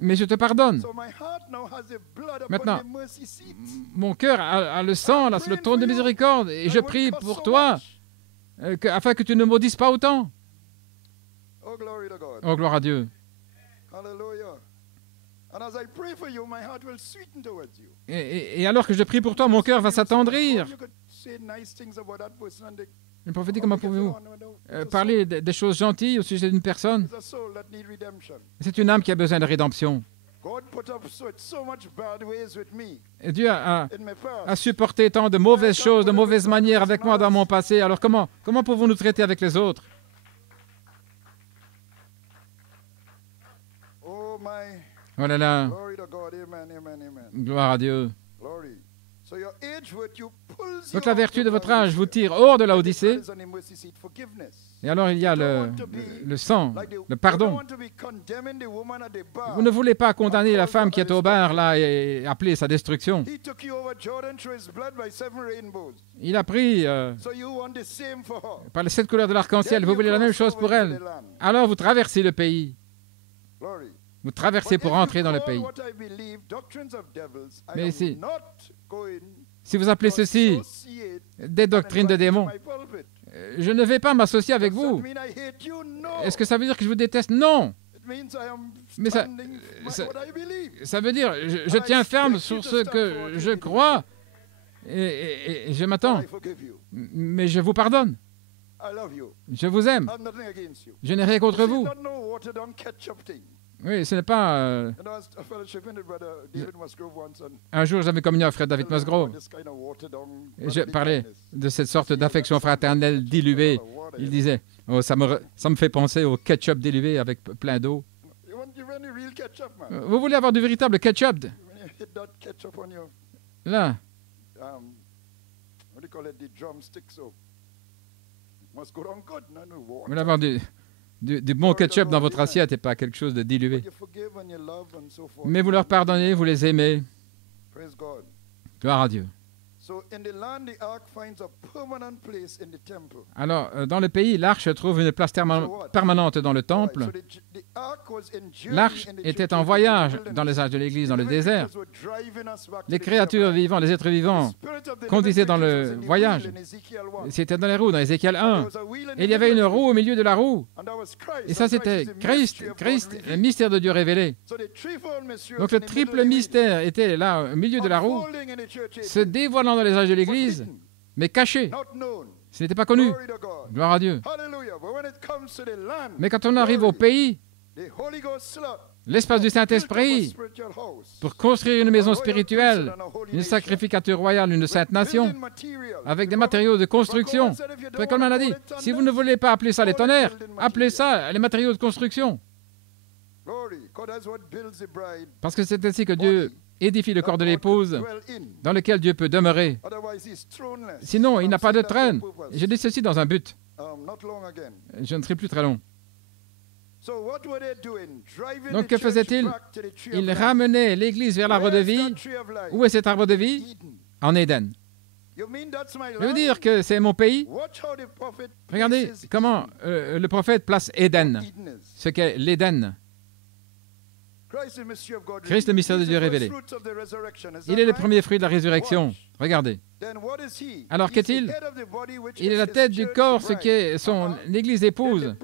Mais je te pardonne. Maintenant, mon cœur a le sang là sur le trône de miséricorde et je prie pour toi afin que tu ne maudisses pas autant. Oh, gloire à Dieu. Et alors que je prie pour toi, mon cœur va s'attendrir. Le prophète dit, comment pouvez-vous parler des choses gentilles au sujet d'une personne? C'est une âme qui a besoin de rédemption. Et Dieu a supporté tant de mauvaises choses, de mauvaises manières avec moi dans mon passé. Alors comment pouvons-nous traiter avec les autres? Oh là là. Gloire à Dieu. Donc la vertu de votre âge vous tire hors de la Odyssée. Et alors il y a le sang, le pardon. Vous ne voulez pas condamner la femme qui est au bar là et appeler sa destruction. Il a pris par les 7 couleurs de l'arc-en-ciel. Vous voulez la même chose pour elle. Alors vous traversez le pays. Vous traversez pour entrer dans le pays. Mais si vous appelez ceci des doctrines de démons, je ne vais pas m'associer avec vous. Est-ce que ça veut dire que je vous déteste? Non. Mais ça veut dire je tiens ferme sur ce que je crois et je m'attends. Mais je vous pardonne. Je vous aime. Je n'ai rien contre vous. Oui, ce n'est pas... Un jour, j'avais communié avec frère David Musgrove. Et je parlais de cette sorte d'affection fraternelle diluée. Il disait, oh, ça me fait penser au ketchup dilué avec plein d'eau. Vous voulez avoir du véritable ketchup? Là. Vous voulez avoir du bon ketchup dans votre assiette et pas quelque chose de dilué. Mais vous leur pardonnez, vous les aimez. Gloire à Dieu. Alors, dans le pays, l'arche trouve une place permanente dans le temple. L'arche était en voyage dans les âges de l'Église, dans le désert. Les créatures vivantes, les êtres vivants, conduisaient dans le voyage. C'était dans les roues, dans Ézéchiel 1. Et il y avait une roue au milieu de la roue. Et ça, c'était Christ, le mystère de Dieu révélé. Donc, le triple mystère était là, au milieu de la roue, se dévoilant dans les âges de l'Église, mais caché. Ce n'était pas connu. Gloire à Dieu. Mais quand on arrive au pays, l'espace du Saint-Esprit, pour construire une maison spirituelle, une sacrificature royale, une sainte nation, avec des matériaux de construction. Frère Coleman a dit, si vous ne voulez pas appeler ça les tonnerres, appelez ça les matériaux de construction. Parce que c'est ainsi que Dieu édifie le corps de l'épouse, dans lequel Dieu peut demeurer. Sinon, il n'a pas de trône. Je dis ceci dans un but. Je ne serai plus très long. Donc, que faisait-il? Il ramenait l'Église vers l'arbre de vie. Où est cet arbre de vie? En Éden. Je veux dire que c'est mon pays. Regardez comment le prophète place Éden, ce qu'est l'Éden. Christ, le mystère de Dieu révélé. Il est le premier fruit de la résurrection. Regardez. Alors qu'est-il? Il est la tête du corps, ce qui est son Église épouse.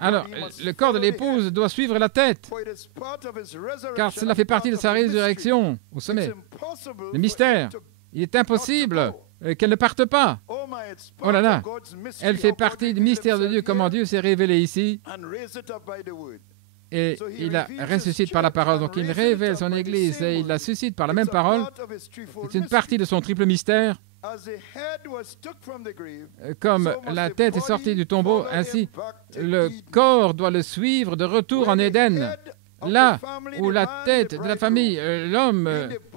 Alors, le corps de l'épouse doit suivre la tête, car cela fait partie de sa résurrection au sommet. Le mystère. Il est impossible qu'elle ne parte pas. Oh là là, elle fait partie du mystère de Dieu, comment Dieu s'est révélé ici. Et il la ressuscite par la parole. Donc il révèle son Église et il la suscite par la même parole. C'est une partie de son triple mystère. Comme la tête est sortie du tombeau, ainsi le corps doit le suivre de retour en Éden. Là où la tête de la famille, l'homme,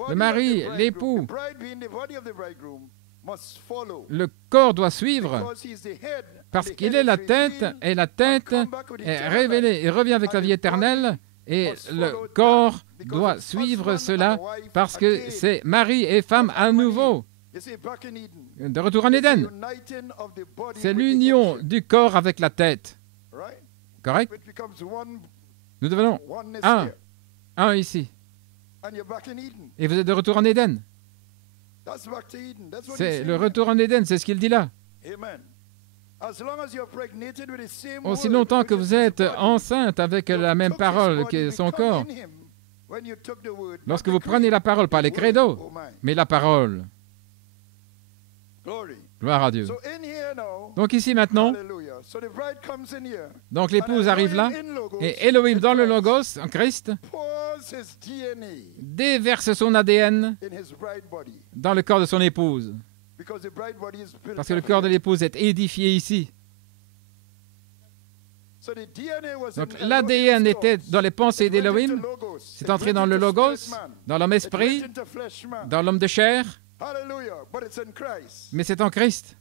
le mari, l'époux, le corps doit suivre parce qu'il est la tête et la tête est révélée et revient avec la vie éternelle et le corps doit suivre cela parce que c'est mari et femme à nouveau. De retour en Éden. C'est l'union du corps avec la tête. Correct? Nous devenons un ici. Et vous êtes de retour en Éden. C'est le retour en Éden, c'est ce qu'il dit là. Aussi longtemps que vous êtes enceinte avec la même parole que son corps, lorsque vous prenez la parole, pas les credos, mais la parole. Gloire à Dieu. Donc ici maintenant, donc l'épouse arrive là, et Elohim dans le Logos, en Christ, déverse son ADN dans le corps de son épouse. Parce que le corps de l'épouse est édifié ici. Donc l'ADN était dans les pensées d'Elohim, c'est entré dans le Logos, dans l'homme esprit, dans l'homme de chair, mais c'est en Christ.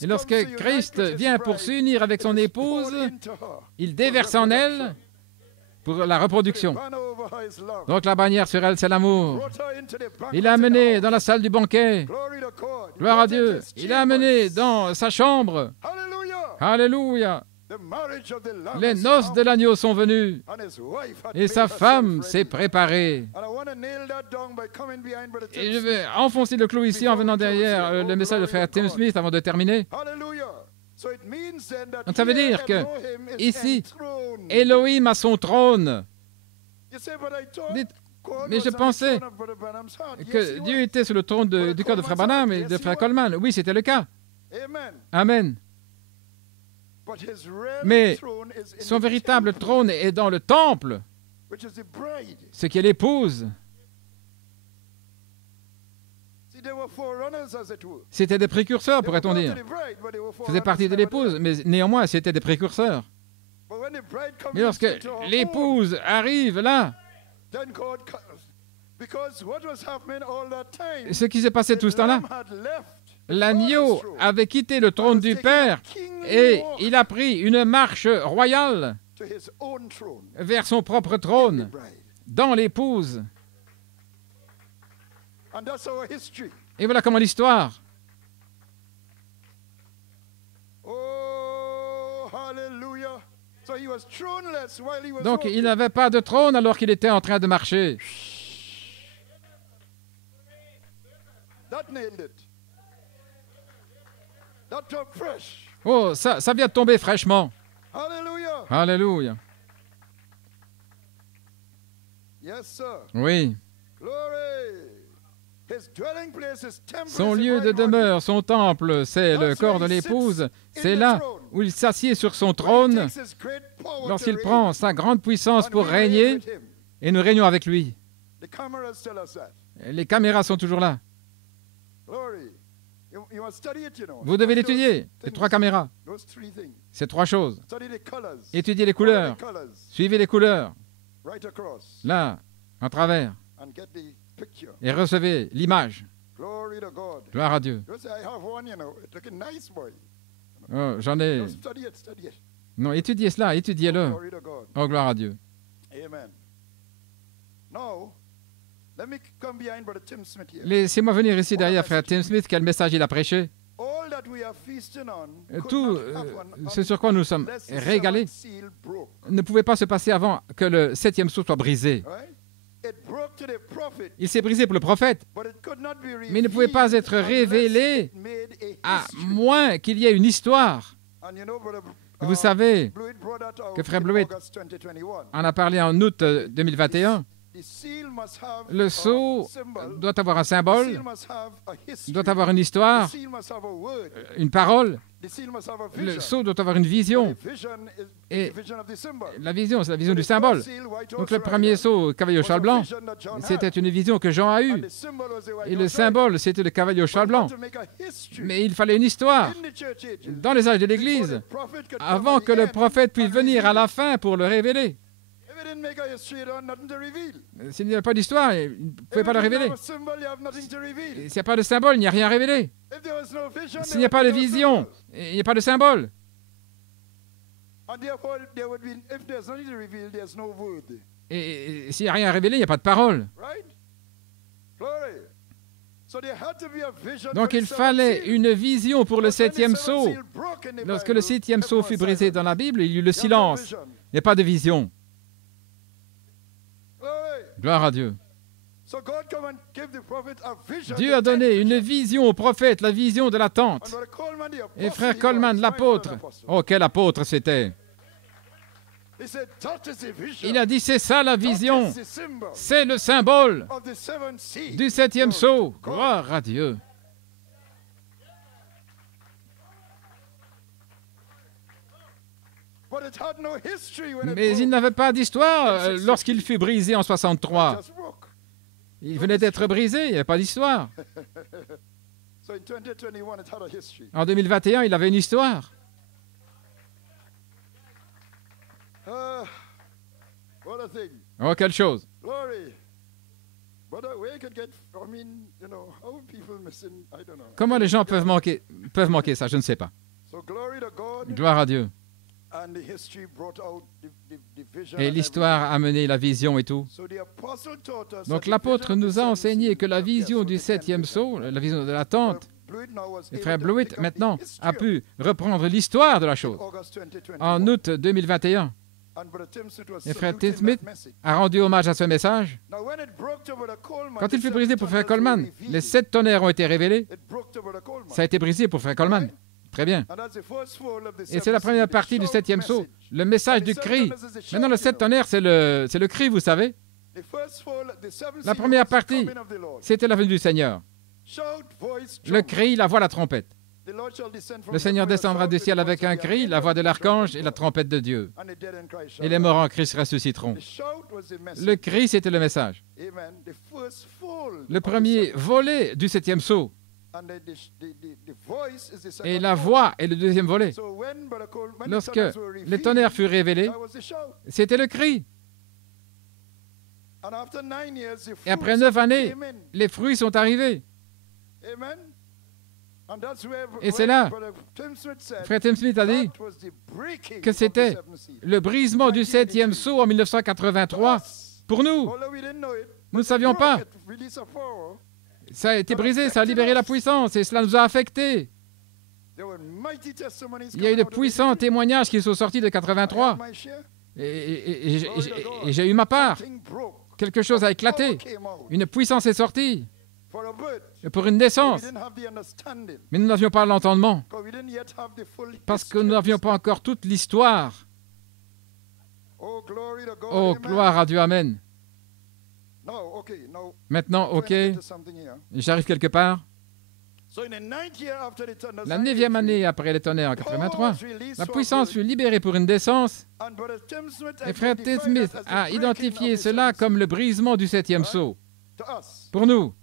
Et lorsque Christ vient pour s'unir avec son épouse, il déverse en elle pour la reproduction. Donc la bannière sur elle, c'est l'amour. Il l'a amenée dans la salle du banquet. Gloire à Dieu. Il l'a amenée dans sa chambre. Alléluia. Les noces de l'agneau sont venues et sa femme s'est préparée. Et je vais enfoncer le clou ici en venant derrière le message de frère Tim Smith avant de terminer. Donc ça veut dire que ici, Elohim a son trône. Dites, mais je pensais que Dieu était sur le trône du corps de frère Branham et de frère Coleman. Oui, c'était le cas. Amen. Mais son véritable trône est dans le temple, ce qui est l'épouse. C'était des précurseurs, pourrait-on dire. Faisait partie de l'épouse, mais néanmoins, c'était des précurseurs. Mais lorsque l'épouse arrive là, ce qui s'est passé tout ce temps-là, l'agneau avait quitté le trône du Père et il a pris une marche royale vers son propre trône, dans l'épouse. Et voilà comment l'histoire. Donc il n'avait pas de trône alors qu'il était en train de marcher. Oh, ça vient de tomber fraîchement. Alléluia. Oui. Son lieu de demeure, son temple, c'est le corps de l'épouse. C'est là où il s'assied sur son trône lorsqu'il prend sa grande puissance pour régner, et nous régnons avec lui. Les caméras sont toujours là. Vous devez l'étudier. Les 3 caméras. C'est 3 choses. Étudiez les couleurs. Suivez les couleurs. Là, en travers. Et recevez l'image. Gloire à Dieu. Oh, j'en ai... Non, étudiez cela, étudiez-le. Oh, gloire à Dieu. Laissez-moi venir ici derrière frère Tim Smith. Quel message il a prêché. Tout ce sur quoi nous sommes régalés ne pouvait pas se passer avant que le 7e sceau soit brisé. Il s'est brisé pour le prophète, mais il ne pouvait pas être révélé à moins qu'il y ait une histoire. Vous savez que frère Blewett en a parlé en août 2021. Le sceau doit avoir un symbole, doit avoir une histoire, une parole. Le sceau doit avoir une vision. Et la vision, c'est la vision du symbole. Donc le premier sceau, cavalier au cheval blanc, c'était une vision que Jean a eue. Et le symbole, c'était le cavalier au cheval blanc. Mais il fallait une histoire dans les âges de l'Église avant que le prophète puisse venir à la fin pour le révéler. S'il n'y a pas d'histoire, il ne pouvait pas le révéler. S'il n'y a pas de symbole, il n'y a rien à révéler. S'il n'y a pas de vision, il n'y a pas de symbole. Et s'il n'y a rien à révéler, il n'y a pas de parole. Donc il fallait une vision pour le 7e sceau. Lorsque le 7e sceau fut brisé dans la Bible, il y eut le silence. Il n'y a pas de vision. Gloire à Dieu. Dieu a donné une vision au prophète, la vision de la tente. Et frère Coleman, l'apôtre, oh quel apôtre c'était! Il a dit, c'est ça la vision, c'est le symbole du 7e sceau. Gloire à Dieu. Mais il n'avait pas d'histoire lorsqu'il fut brisé en 63. Il venait d'être brisé, il n'y avait pas d'histoire. En 2021, il avait une histoire. Oh, quelle chose! Comment les gens peuvent manquer ça? Je ne sais pas. Gloire à Dieu. Et l'histoire a mené la vision et tout. Donc l'apôtre nous a enseigné que la vision du 7e sceau, la vision de la tente, et frère Blewett maintenant a pu reprendre l'histoire de la chose. En août 2021, et frère Tim Smith a rendu hommage à ce message. Quand il fut brisé pour frère Coleman, les 7 tonnerres ont été révélés. Ça a été brisé pour frère Coleman. Très bien. Et c'est la première partie du 7e sceau, le message du cri. Maintenant, le 7 tonnerres, c'est le cri, vous savez. La première partie, c'était la venue du Seigneur. Le cri, la voix, la trompette. Le Seigneur descendra du ciel avec un cri, la voix de l'archange et la trompette de Dieu. Et les morts en Christ ressusciteront. Le cri, c'était le message. Le premier volet du 7e sceau. Et la voix est le deuxième volet. Lorsque les tonnerres furent révélés, c'était le cri. Et après 9 années, les fruits sont arrivés. Et c'est là, frère Tim Smith a dit que c'était le brisement du 7e sceau en 1983 pour nous. Nous ne savions pas. Ça a été brisé, ça a libéré la puissance et cela nous a affectés. Il y a eu de puissants témoignages qui sont sortis de 83 et j'ai eu ma part. Quelque chose a éclaté. Une puissance est sortie pour une naissance. Mais nous n'avions pas l'entendement parce que nous n'avions pas encore toute l'histoire. Oh, gloire à Dieu, amen. Maintenant, OK, j'arrive quelque part. La 9e année après les tonnerres en 83, la puissance fut libérée pour une descence. Et frère T. Smith a identifié cela comme le brisement du 7e sceau. Pour nous,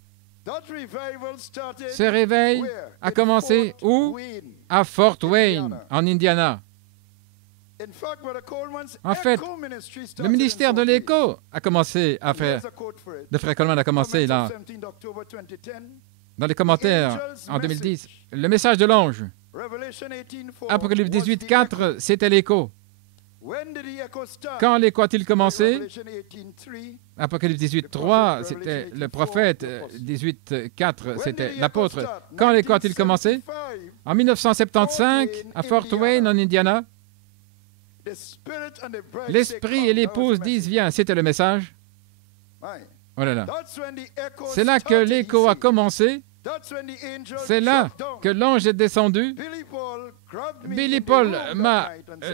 ce réveil a commencé où? À Fort Wayne, en Indiana. En fait, le ministère de l'Écho a commencé à faire, de frère Coleman a commencé là, dans les commentaires en 2010. Le message de l'ange, Apocalypse 18, 4, c'était l'Écho. Quand l'écho a-t-il commencé? Apocalypse 18, 3, c'était le prophète. 18, 4, c'était l'apôtre. Quand l'écho a-t-il commencé? En 1975, à Fort Wayne, en Indiana. L'esprit et l'épouse disent, viens, c'était le message. Oh là là. C'est là que l'écho a commencé. C'est là que l'ange est descendu. Billy Paul m'a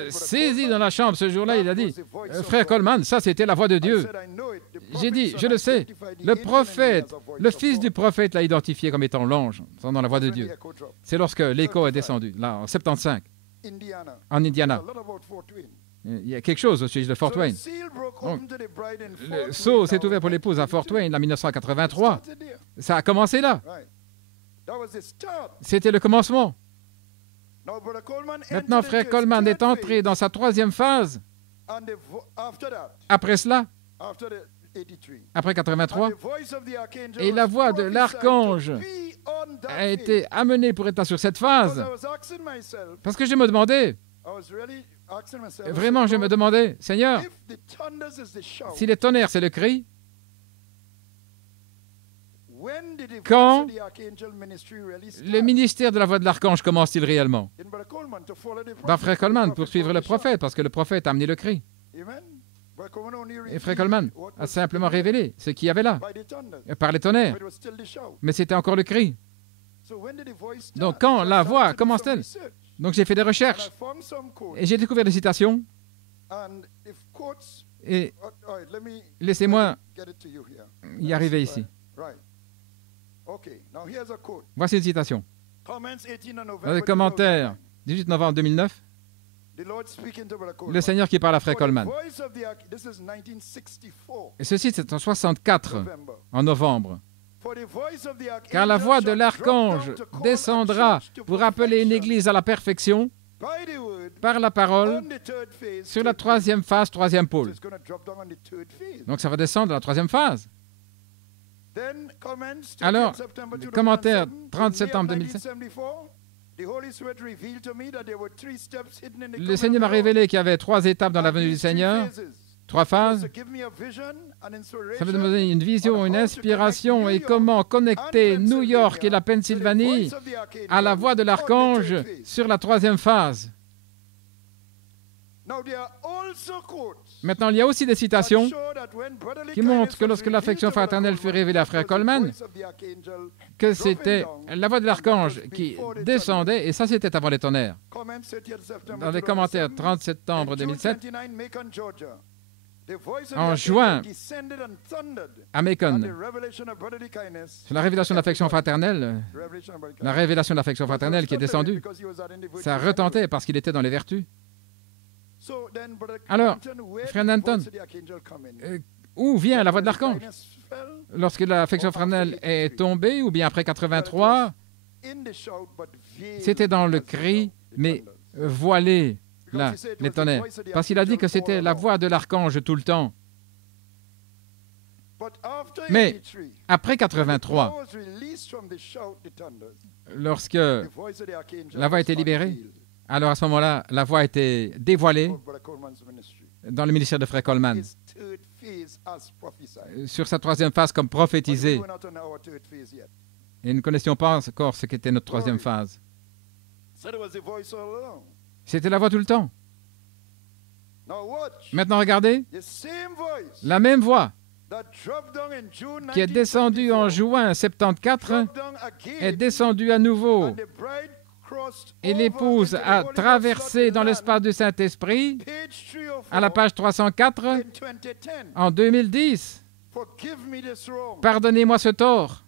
saisi dans la chambre ce jour-là. Il a dit, frère Coleman, ça c'était la voix de Dieu. J'ai dit, je le sais. Le prophète, le fils du prophète l'a identifié comme étant l'ange, dans la voix de Dieu. C'est lorsque l'écho est descendu, là, en 75, en Indiana. Il y a quelque chose au sujet de Fort Wayne. Donc, le sceau s'est ouvert pour l'épouse à Fort Wayne en 1983. Ça a commencé là. C'était le commencement. Maintenant, frère Coleman est entré dans sa 3e phase. Après cela, après 83, et la voix de l'archange a été amenée pour être sur cette phase. Parce que je me demandais, vraiment je me demandais, Seigneur, si les tonnerres c'est le cri, quand le ministère de la voix de l'archange commence-t-il réellement? Frère Coleman, pour suivre le prophète, parce que le prophète a amené le cri. Et frère Coleman a simplement révélé ce qu'il y avait là, par les tonnerres. Mais c'était encore le cri. Donc quand la voix commence-t-elle? Donc j'ai fait des recherches et j'ai découvert des citations. Et laissez-moi y arriver ici. Voici une citation. Dans le commentaire 18 novembre 2009, le Seigneur qui parle à frère Coleman. Et ceci, c'est en 64, en novembre. Car la voix de l'archange descendra pour appeler une église à la perfection par la parole sur la 3e phase, 3e pôle. Donc ça va descendre à la 3e phase. Alors, le commentaire 30 septembre 2007, le Seigneur m'a révélé qu'il y avait 3 étapes dans la venue du Seigneur, 3 phases. Ça veut demander une vision, une inspiration et comment connecter New York et la Pennsylvanie à la voix de l'archange sur la 3e phase. Maintenant, il y a aussi des citations qui montrent que lorsque l'affection fraternelle fut révélée à frère Coleman, que c'était la voix de l'archange qui descendait, et ça c'était avant les tonnerres. Dans les commentaires 30 septembre 2007, en juin, à Macon, sur la révélation de l'affection fraternelle, qui est descendue, ça retentait parce qu'il était dans les vertus. Alors, frère Nanton, où vient la voix de l'archange? Lorsque l'affection fraternelle est tombée, ou bien après 83, c'était dans le cri, mais voilé, là, les tonnerres. Parce qu'il a dit que c'était la voix de l'archange tout le temps. Mais après 83, lorsque la voix a été libérée, alors à ce moment-là, la voix a été dévoilée dans le ministère de frère Coleman, sur sa 3e phase comme prophétisé. Et nous ne connaissions pas encore ce qu'était notre 3e phase. C'était la voix tout le temps. Maintenant, regardez, la même voix qui est descendue en juin 74 est descendue à nouveau. Et l'épouse a traversé dans l'espace du Saint-Esprit à la page 304 en 2010. Pardonnez-moi ce tort.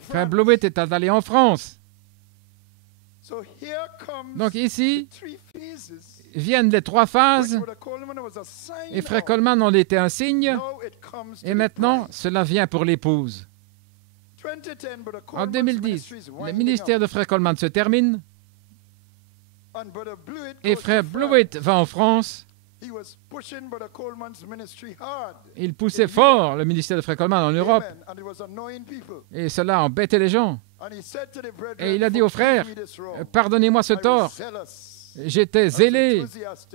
Frère Blewett est allé en France. Donc ici viennent les trois phases. Et Frère Coleman en était un signe. Et maintenant, cela vient pour l'épouse. En 2010, le ministère de Frère Coleman se termine. Et Frère Blewett va en France. Il poussait fort le ministère de Frère Coleman en Europe. Et cela embêtait les gens. Et il a dit aux frères, pardonnez-moi ce tort. J'étais zélé,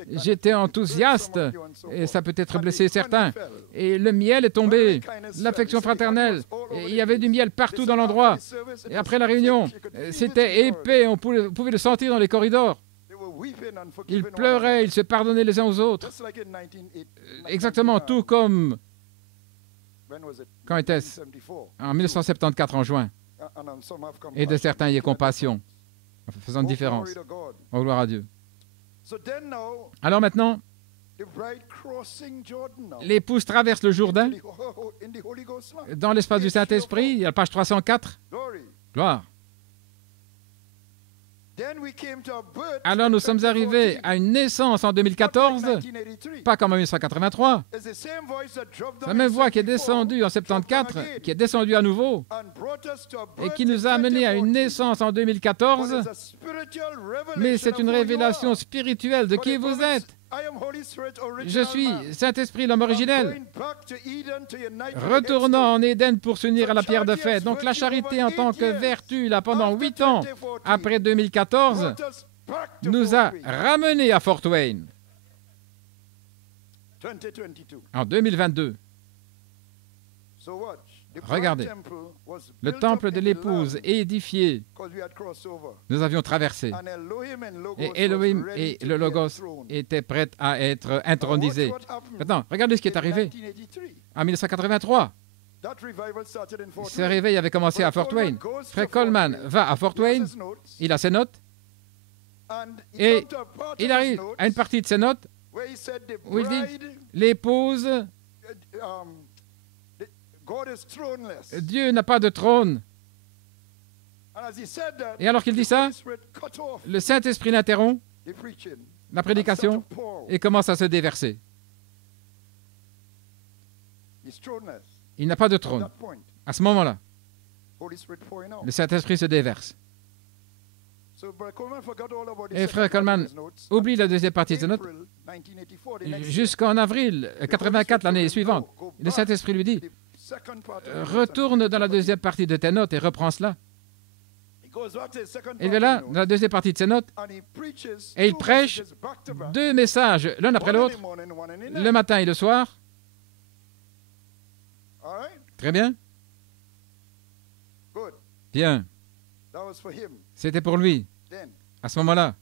j'étais enthousiaste, et ça peut être blessé certains. Et le miel est tombé, l'affection fraternelle. Et il y avait du miel partout dans l'endroit. Et après la réunion, c'était épais, on pouvait le sentir dans les corridors. Ils pleuraient, ils se pardonnaient les uns aux autres. Exactement, tout comme... Quand était-ce? En 1974, en juin. Et de certains y aient compassion, en faisant une différence. Oh, gloire à Dieu. Alors maintenant, l'épouse traverse le Jourdain dans l'espace du Saint-Esprit. Il y a la page 304. Gloire. Alors nous sommes arrivés à une naissance en 2014, pas comme en 1983. La même voix qui est descendue en 74, qui est descendue à nouveau, et qui nous a amenés à une naissance en 2014. Mais c'est une révélation spirituelle de qui vous êtes. Je suis Saint-Esprit, l'homme originel, retournant en Éden pour s'unir à la pierre de fête. Donc la charité en tant que vertu, là, pendant 8 ans, après 2014, nous a ramenés à Fort Wayne. En 2022. Regardez, le temple de l'épouse est édifié. Nous avions traversé. Et Elohim et le Logos étaient prêts à être intronisés. Maintenant, regardez ce qui est arrivé. En 1983, ce réveil avait commencé à Fort Wayne. Frère Coleman va à Fort Wayne, il a ses notes, et il arrive à une partie de ses notes où il dit « L'épouse... Dieu n'a pas de trône. » Et alors qu'il dit ça, le Saint-Esprit l'interrompt, la prédication, et commence à se déverser. Il n'a pas de trône. À ce moment-là, le Saint-Esprit se déverse. Et Frère Coleman oublie la deuxième partie de ses notes jusqu'en avril 84, l'année suivante. Le Saint-Esprit lui dit « Retourne dans la deuxième partie de tes notes et reprends cela. » Et là, dans la deuxième partie de ses notes, et il prêche 2 messages, l'un après l'autre, le matin et le soir. Très bien. Bien. C'était pour lui. À ce moment-là,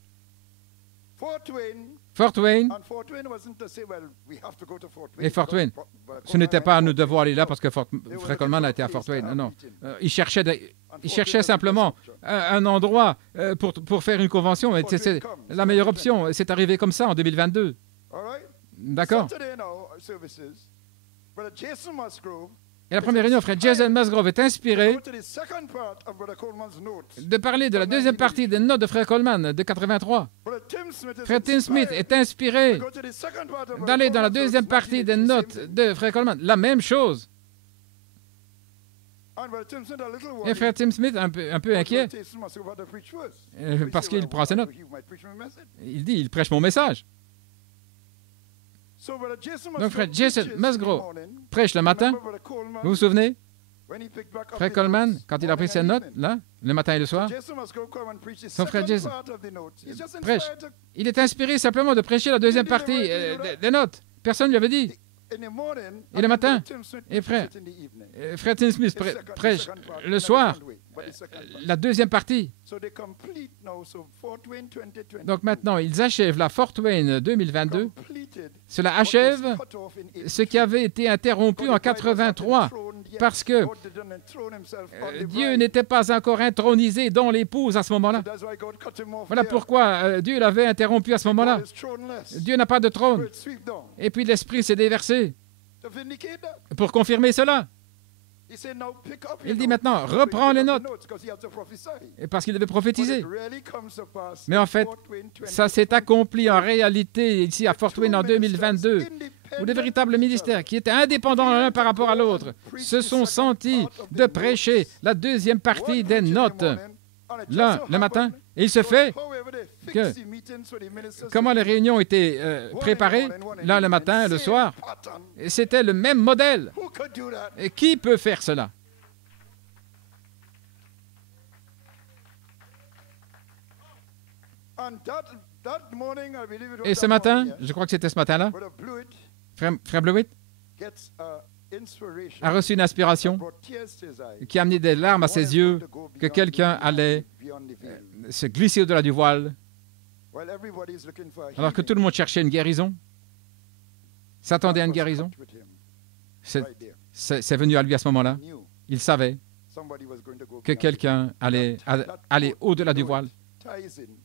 Fort Wayne, et Fort Wayne, ce n'était pas à nous devoir aller là parce que Frère Coleman a été à Fort Wayne. Non. Il cherchait simplement un endroit pour faire une convention. C'est la meilleure option. C'est arrivé comme ça en 2022. D'accord? Et la première réunion, Frère Jason Musgrove est inspiré de parler de la deuxième partie des notes de Frère Coleman de 83. Frère Tim Smith est inspiré d'aller dans la deuxième partie des notes de Frère Coleman. La même chose. Et Frère Tim Smith, un peu inquiet, parce qu'il prend ses notes. Il dit, il prêche mon message. Donc, Frère Jason Musgrove prêche le matin. Vous vous souvenez? Frère Coleman, quand il a pris ses notes, là, le matin et le soir, son frère Jason prêche. Il est inspiré simplement de prêcher la deuxième partie des notes. Personne ne lui avait dit. Et le matin, et frère Tim Smith prêche le soir la deuxième partie. Donc maintenant, ils achèvent la Fort Wayne 2022. Cela achève ce qui avait été interrompu en 83 parce que Dieu n'était pas encore intronisé dans l'épouse à ce moment-là. Voilà pourquoi Dieu l'avait interrompu à ce moment-là. Dieu n'a pas de trône. Et puis l'Esprit s'est déversé. pour confirmer cela. Il dit maintenant, reprends les notes, parce qu'il devait prophétiser. Mais en fait, ça s'est accompli en réalité ici à Fort Wayne en 2022, où les véritables ministères, qui étaient indépendants l'un par rapport à l'autre, se sont sentis de prêcher la deuxième partie des notes, l'un le matin. Et il se fait que, comment les réunions étaient préparées, l'un le matin, le soir, c'était le même modèle. Et qui peut faire cela? Et ce matin, je crois que c'était ce matin-là, Frère Blewett a reçu une inspiration qui a amené des larmes à ses yeux que quelqu'un allait se glisser au-delà du voile alors que tout le monde cherchait une guérison, s'attendait à une guérison. C'est venu à lui à ce moment-là. Il savait que quelqu'un allait aller au-delà du voile.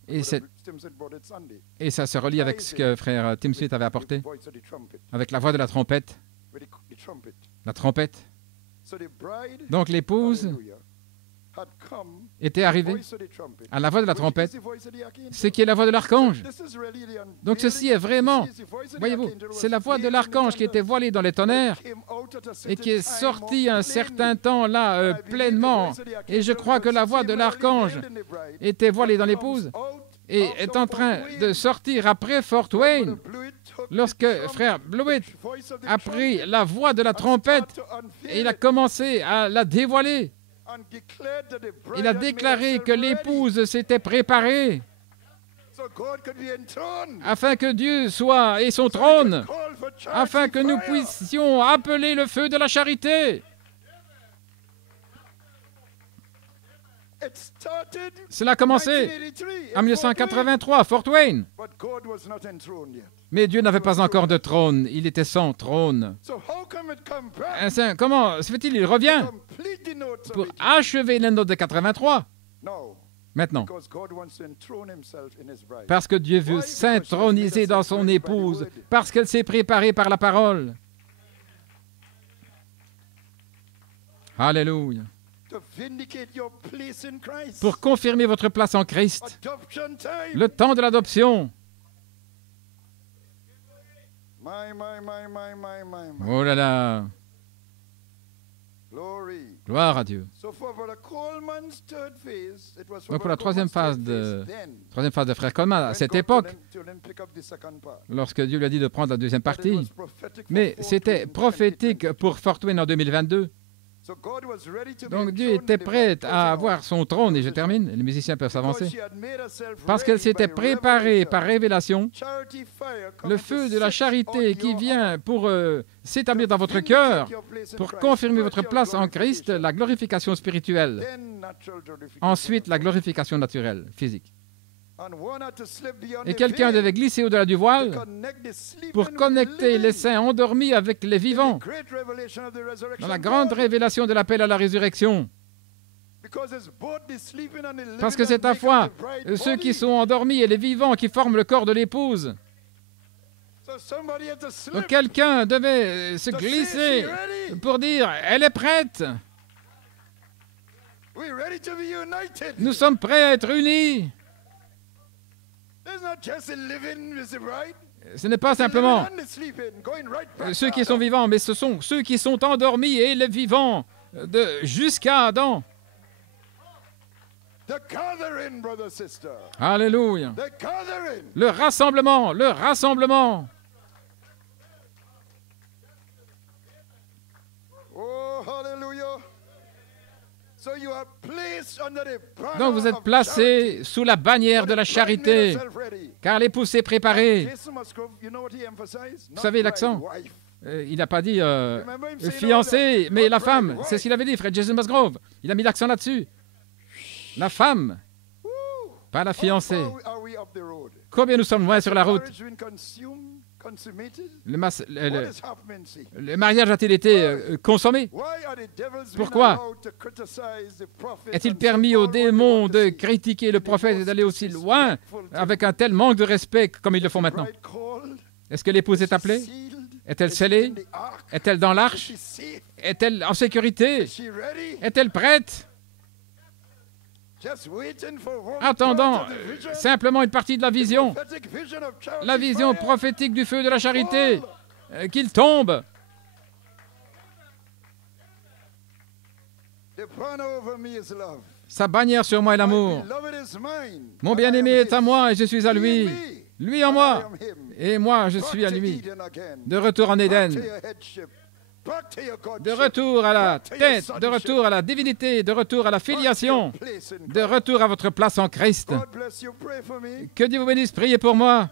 Et ça se relie avec ce que frère Tim Smith avait apporté, avec la voix de la trompette. La trompette. Donc l'épouse était arrivée à la voix de la trompette, ce qui est la voix de l'archange. Donc ceci est vraiment, voyez-vous, c'est la voix de l'archange qui était voilée dans les tonnerres et qui est sortie un certain temps là pleinement. Et je crois que la voix de l'archange était voilée dans l'épouse et est en train de sortir après Fort Wayne. Lorsque frère Blewett a pris la voix de la trompette et il a commencé à la dévoiler, il a déclaré que l'épouse s'était préparée afin que Dieu soit et son trône, afin que nous puissions appeler le feu de la charité. Cela a commencé en 1983 à Fort Wayne. Mais Dieu n'avait pas encore de trône, il était sans trône. Comment se fait-il? Il revient pour achever les notes de 83. Maintenant, parce que Dieu veut s'introniser dans son épouse, parce qu'elle s'est préparée par la parole. Alléluia. Pour confirmer votre place en Christ, le temps de l'adoption. Oh là là. Gloire à Dieu. Donc pour la troisième phase de Frère Coleman, à cette époque, lorsque Dieu lui a dit de prendre la deuxième partie, mais c'était prophétique pour Fort Wayne en 2022. Donc Dieu était prêt à avoir son trône, et je termine, les musiciens peuvent s'avancer, parce qu'elle s'était préparée par révélation, le feu de la charité qui vient pour s'établir dans votre cœur, pour confirmer votre place en Christ, la glorification spirituelle, ensuite la glorification naturelle, physique. Et quelqu'un devait glisser au-delà du voile pour connecter les saints endormis avec les vivants dans la grande révélation de l'appel à la résurrection. Parce que c'est à la fois ceux qui sont endormis et les vivants qui forment le corps de l'épouse. Donc quelqu'un devait se glisser pour dire « Elle est prête !» Nous sommes prêts à être unis. Ce n'est pas simplement ceux qui sont vivants, mais ce sont ceux qui sont endormis et les vivants jusqu'à Adam. Alléluia. Le rassemblement, le rassemblement. Oh, hallelujah. Donc vous êtes placés sous la bannière de la charité, car l'épouse s'est préparée. Vous savez l'accent? Il n'a pas dit fiancé, mais la femme. C'est ce qu'il avait dit, Fred Jason Musgrove. Il a mis l'accent là-dessus. La femme, pas la fiancée. Combien nous sommes loin sur la route? Le mariage a-t-il été consommé? Pourquoi est-il permis aux démons de critiquer le prophète et d'aller aussi loin avec un tel manque de respect comme ils le font maintenant? Est-ce que l'épouse est appelée? Est-elle scellée? Est-elle dans l'arche? Est-elle en sécurité? Est-elle prête? Attendant simplement une partie de la vision prophétique du feu de la charité, qu'il tombe. Sa bannière sur moi est l'amour. Mon bien-aimé est à moi et je suis à lui. Lui en moi et moi je suis à lui. De retour en Éden. De retour à la tête, de retour à la divinité, de retour à la filiation, de retour à votre place en Christ. Que Dieu vous bénisse, priez pour moi.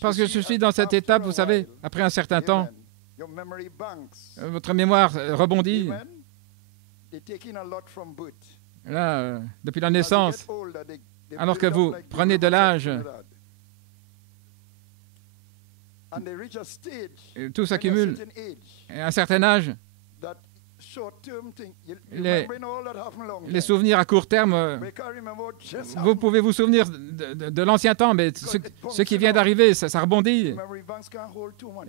Parce que je suis dans cette étape, vous savez, après un certain temps, votre mémoire rebondit. Là, depuis la naissance, alors que vous prenez de l'âge, tout s'accumule. Et à un certain âge, les souvenirs à court terme, vous pouvez vous souvenir de l'ancien temps, mais ce qui vient d'arriver, ça rebondit.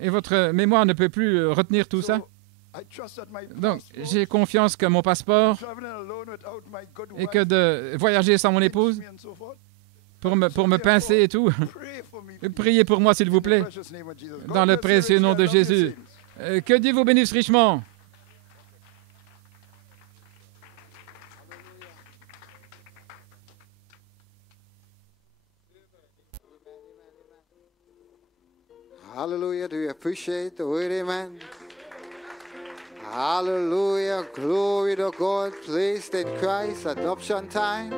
Et votre mémoire ne peut plus retenir tout ça. Donc, j'ai confiance que mon passeport et que de voyager sans mon épouse, pour me pincer et tout, priez pour moi, s'il vous plaît, dans le précieux nom de Jésus. Que Dieu vous bénisse richement. Hallelujah. Do you appreciate the word, amen? Hallelujah. Glory to God. Placed in Christ. Adoption time.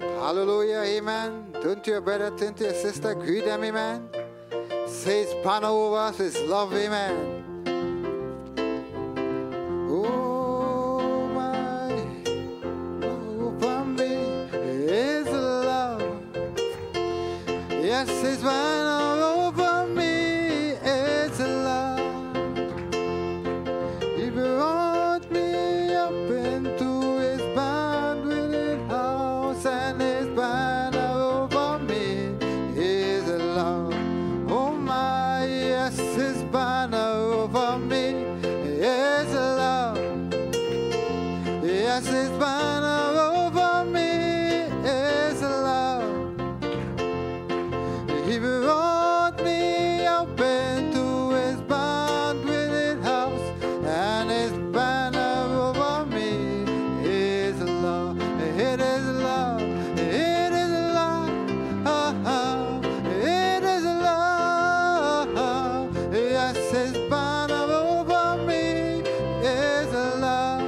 Hallelujah. Amen. Turn to your brother, turn to your sister. Greet them, amen. Say his banner over us, his love, amen. Oh, my. Upon me is love. Yes, his banner over me is love. He brought me up into his band with his house, and his banner over me is love. Oh my, yes, his banner over me is love. Yes, his banner over me is love. He brought me up into his bond with his house, and his banner over me is love. It is love. It is love. It is love. Yes, his banner over me is love.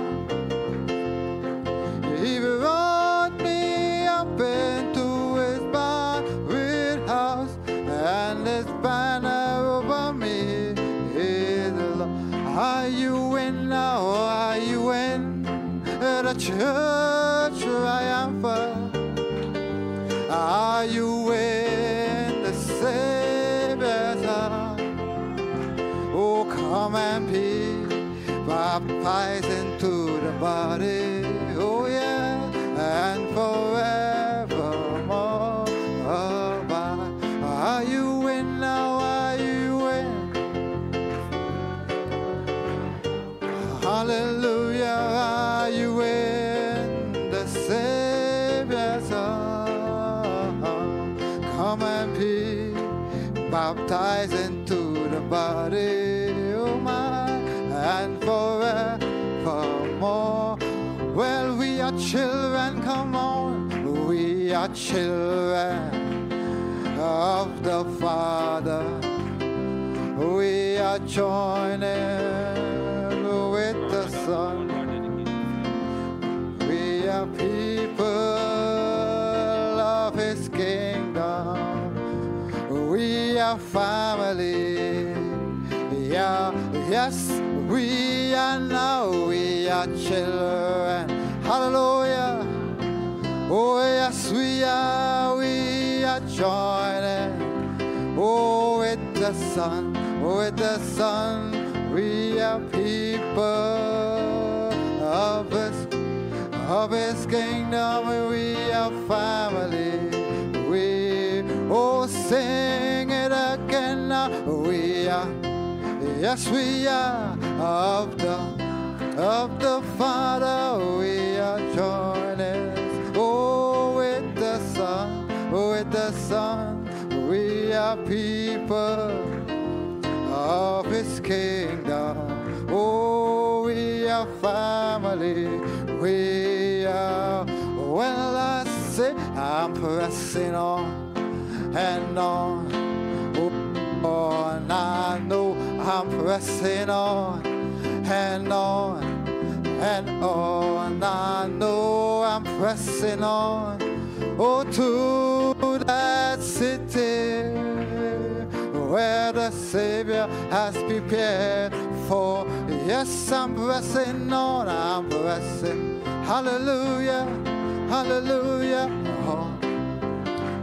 He brought me up into his bond with house, and his banner over me is love. Are you in now? Are you in the church triumphant? Are you in the Savior's arms? Oh, come and be baptized into the body. Oh, yeah, and forevermore. Are you in now? Are you in? Hallelujah. Are you in the Savior's arms? Come and be baptized into the body, oh my, and forevermore. Well, we are children, come on, we are children of the Father. We are joining with the Son. We are people of his kingdom. We are family. Yeah, yes, we are now. We are children. Hallelujah. Oh, yes, we are joining. Oh, with the Son, we are people of his kingdom. We are family. We sing it again. Yes, we are of the Father. We are joiners. Oh, with the Son, we are people of His kingdom. Oh, we are family. We are. Well, I say I'm pressing on and on. Oh, and I know I'm pressing on and on and on. I know I'm pressing on. Oh, to that city where the Savior has prepared for. Yes, I'm pressing on. I'm pressing. Hallelujah, hallelujah.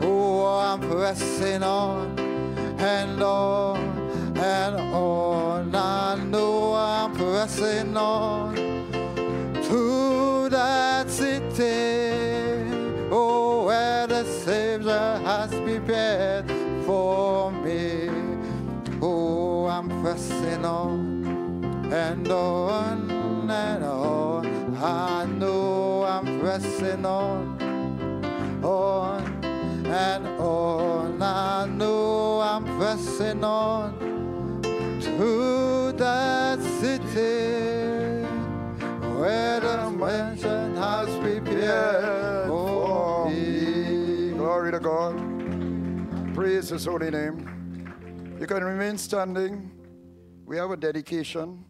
Oh, I'm pressing on and on and on. I know I'm pressing on to that city, oh, where the Savior has prepared for me. Oh, I'm pressing on and on and on. I know I'm pressing on and on. I know I'm pressing on to that city where the mansion has prepared for me. Glory to God. Praise His holy name. You can remain standing. We have a dedication.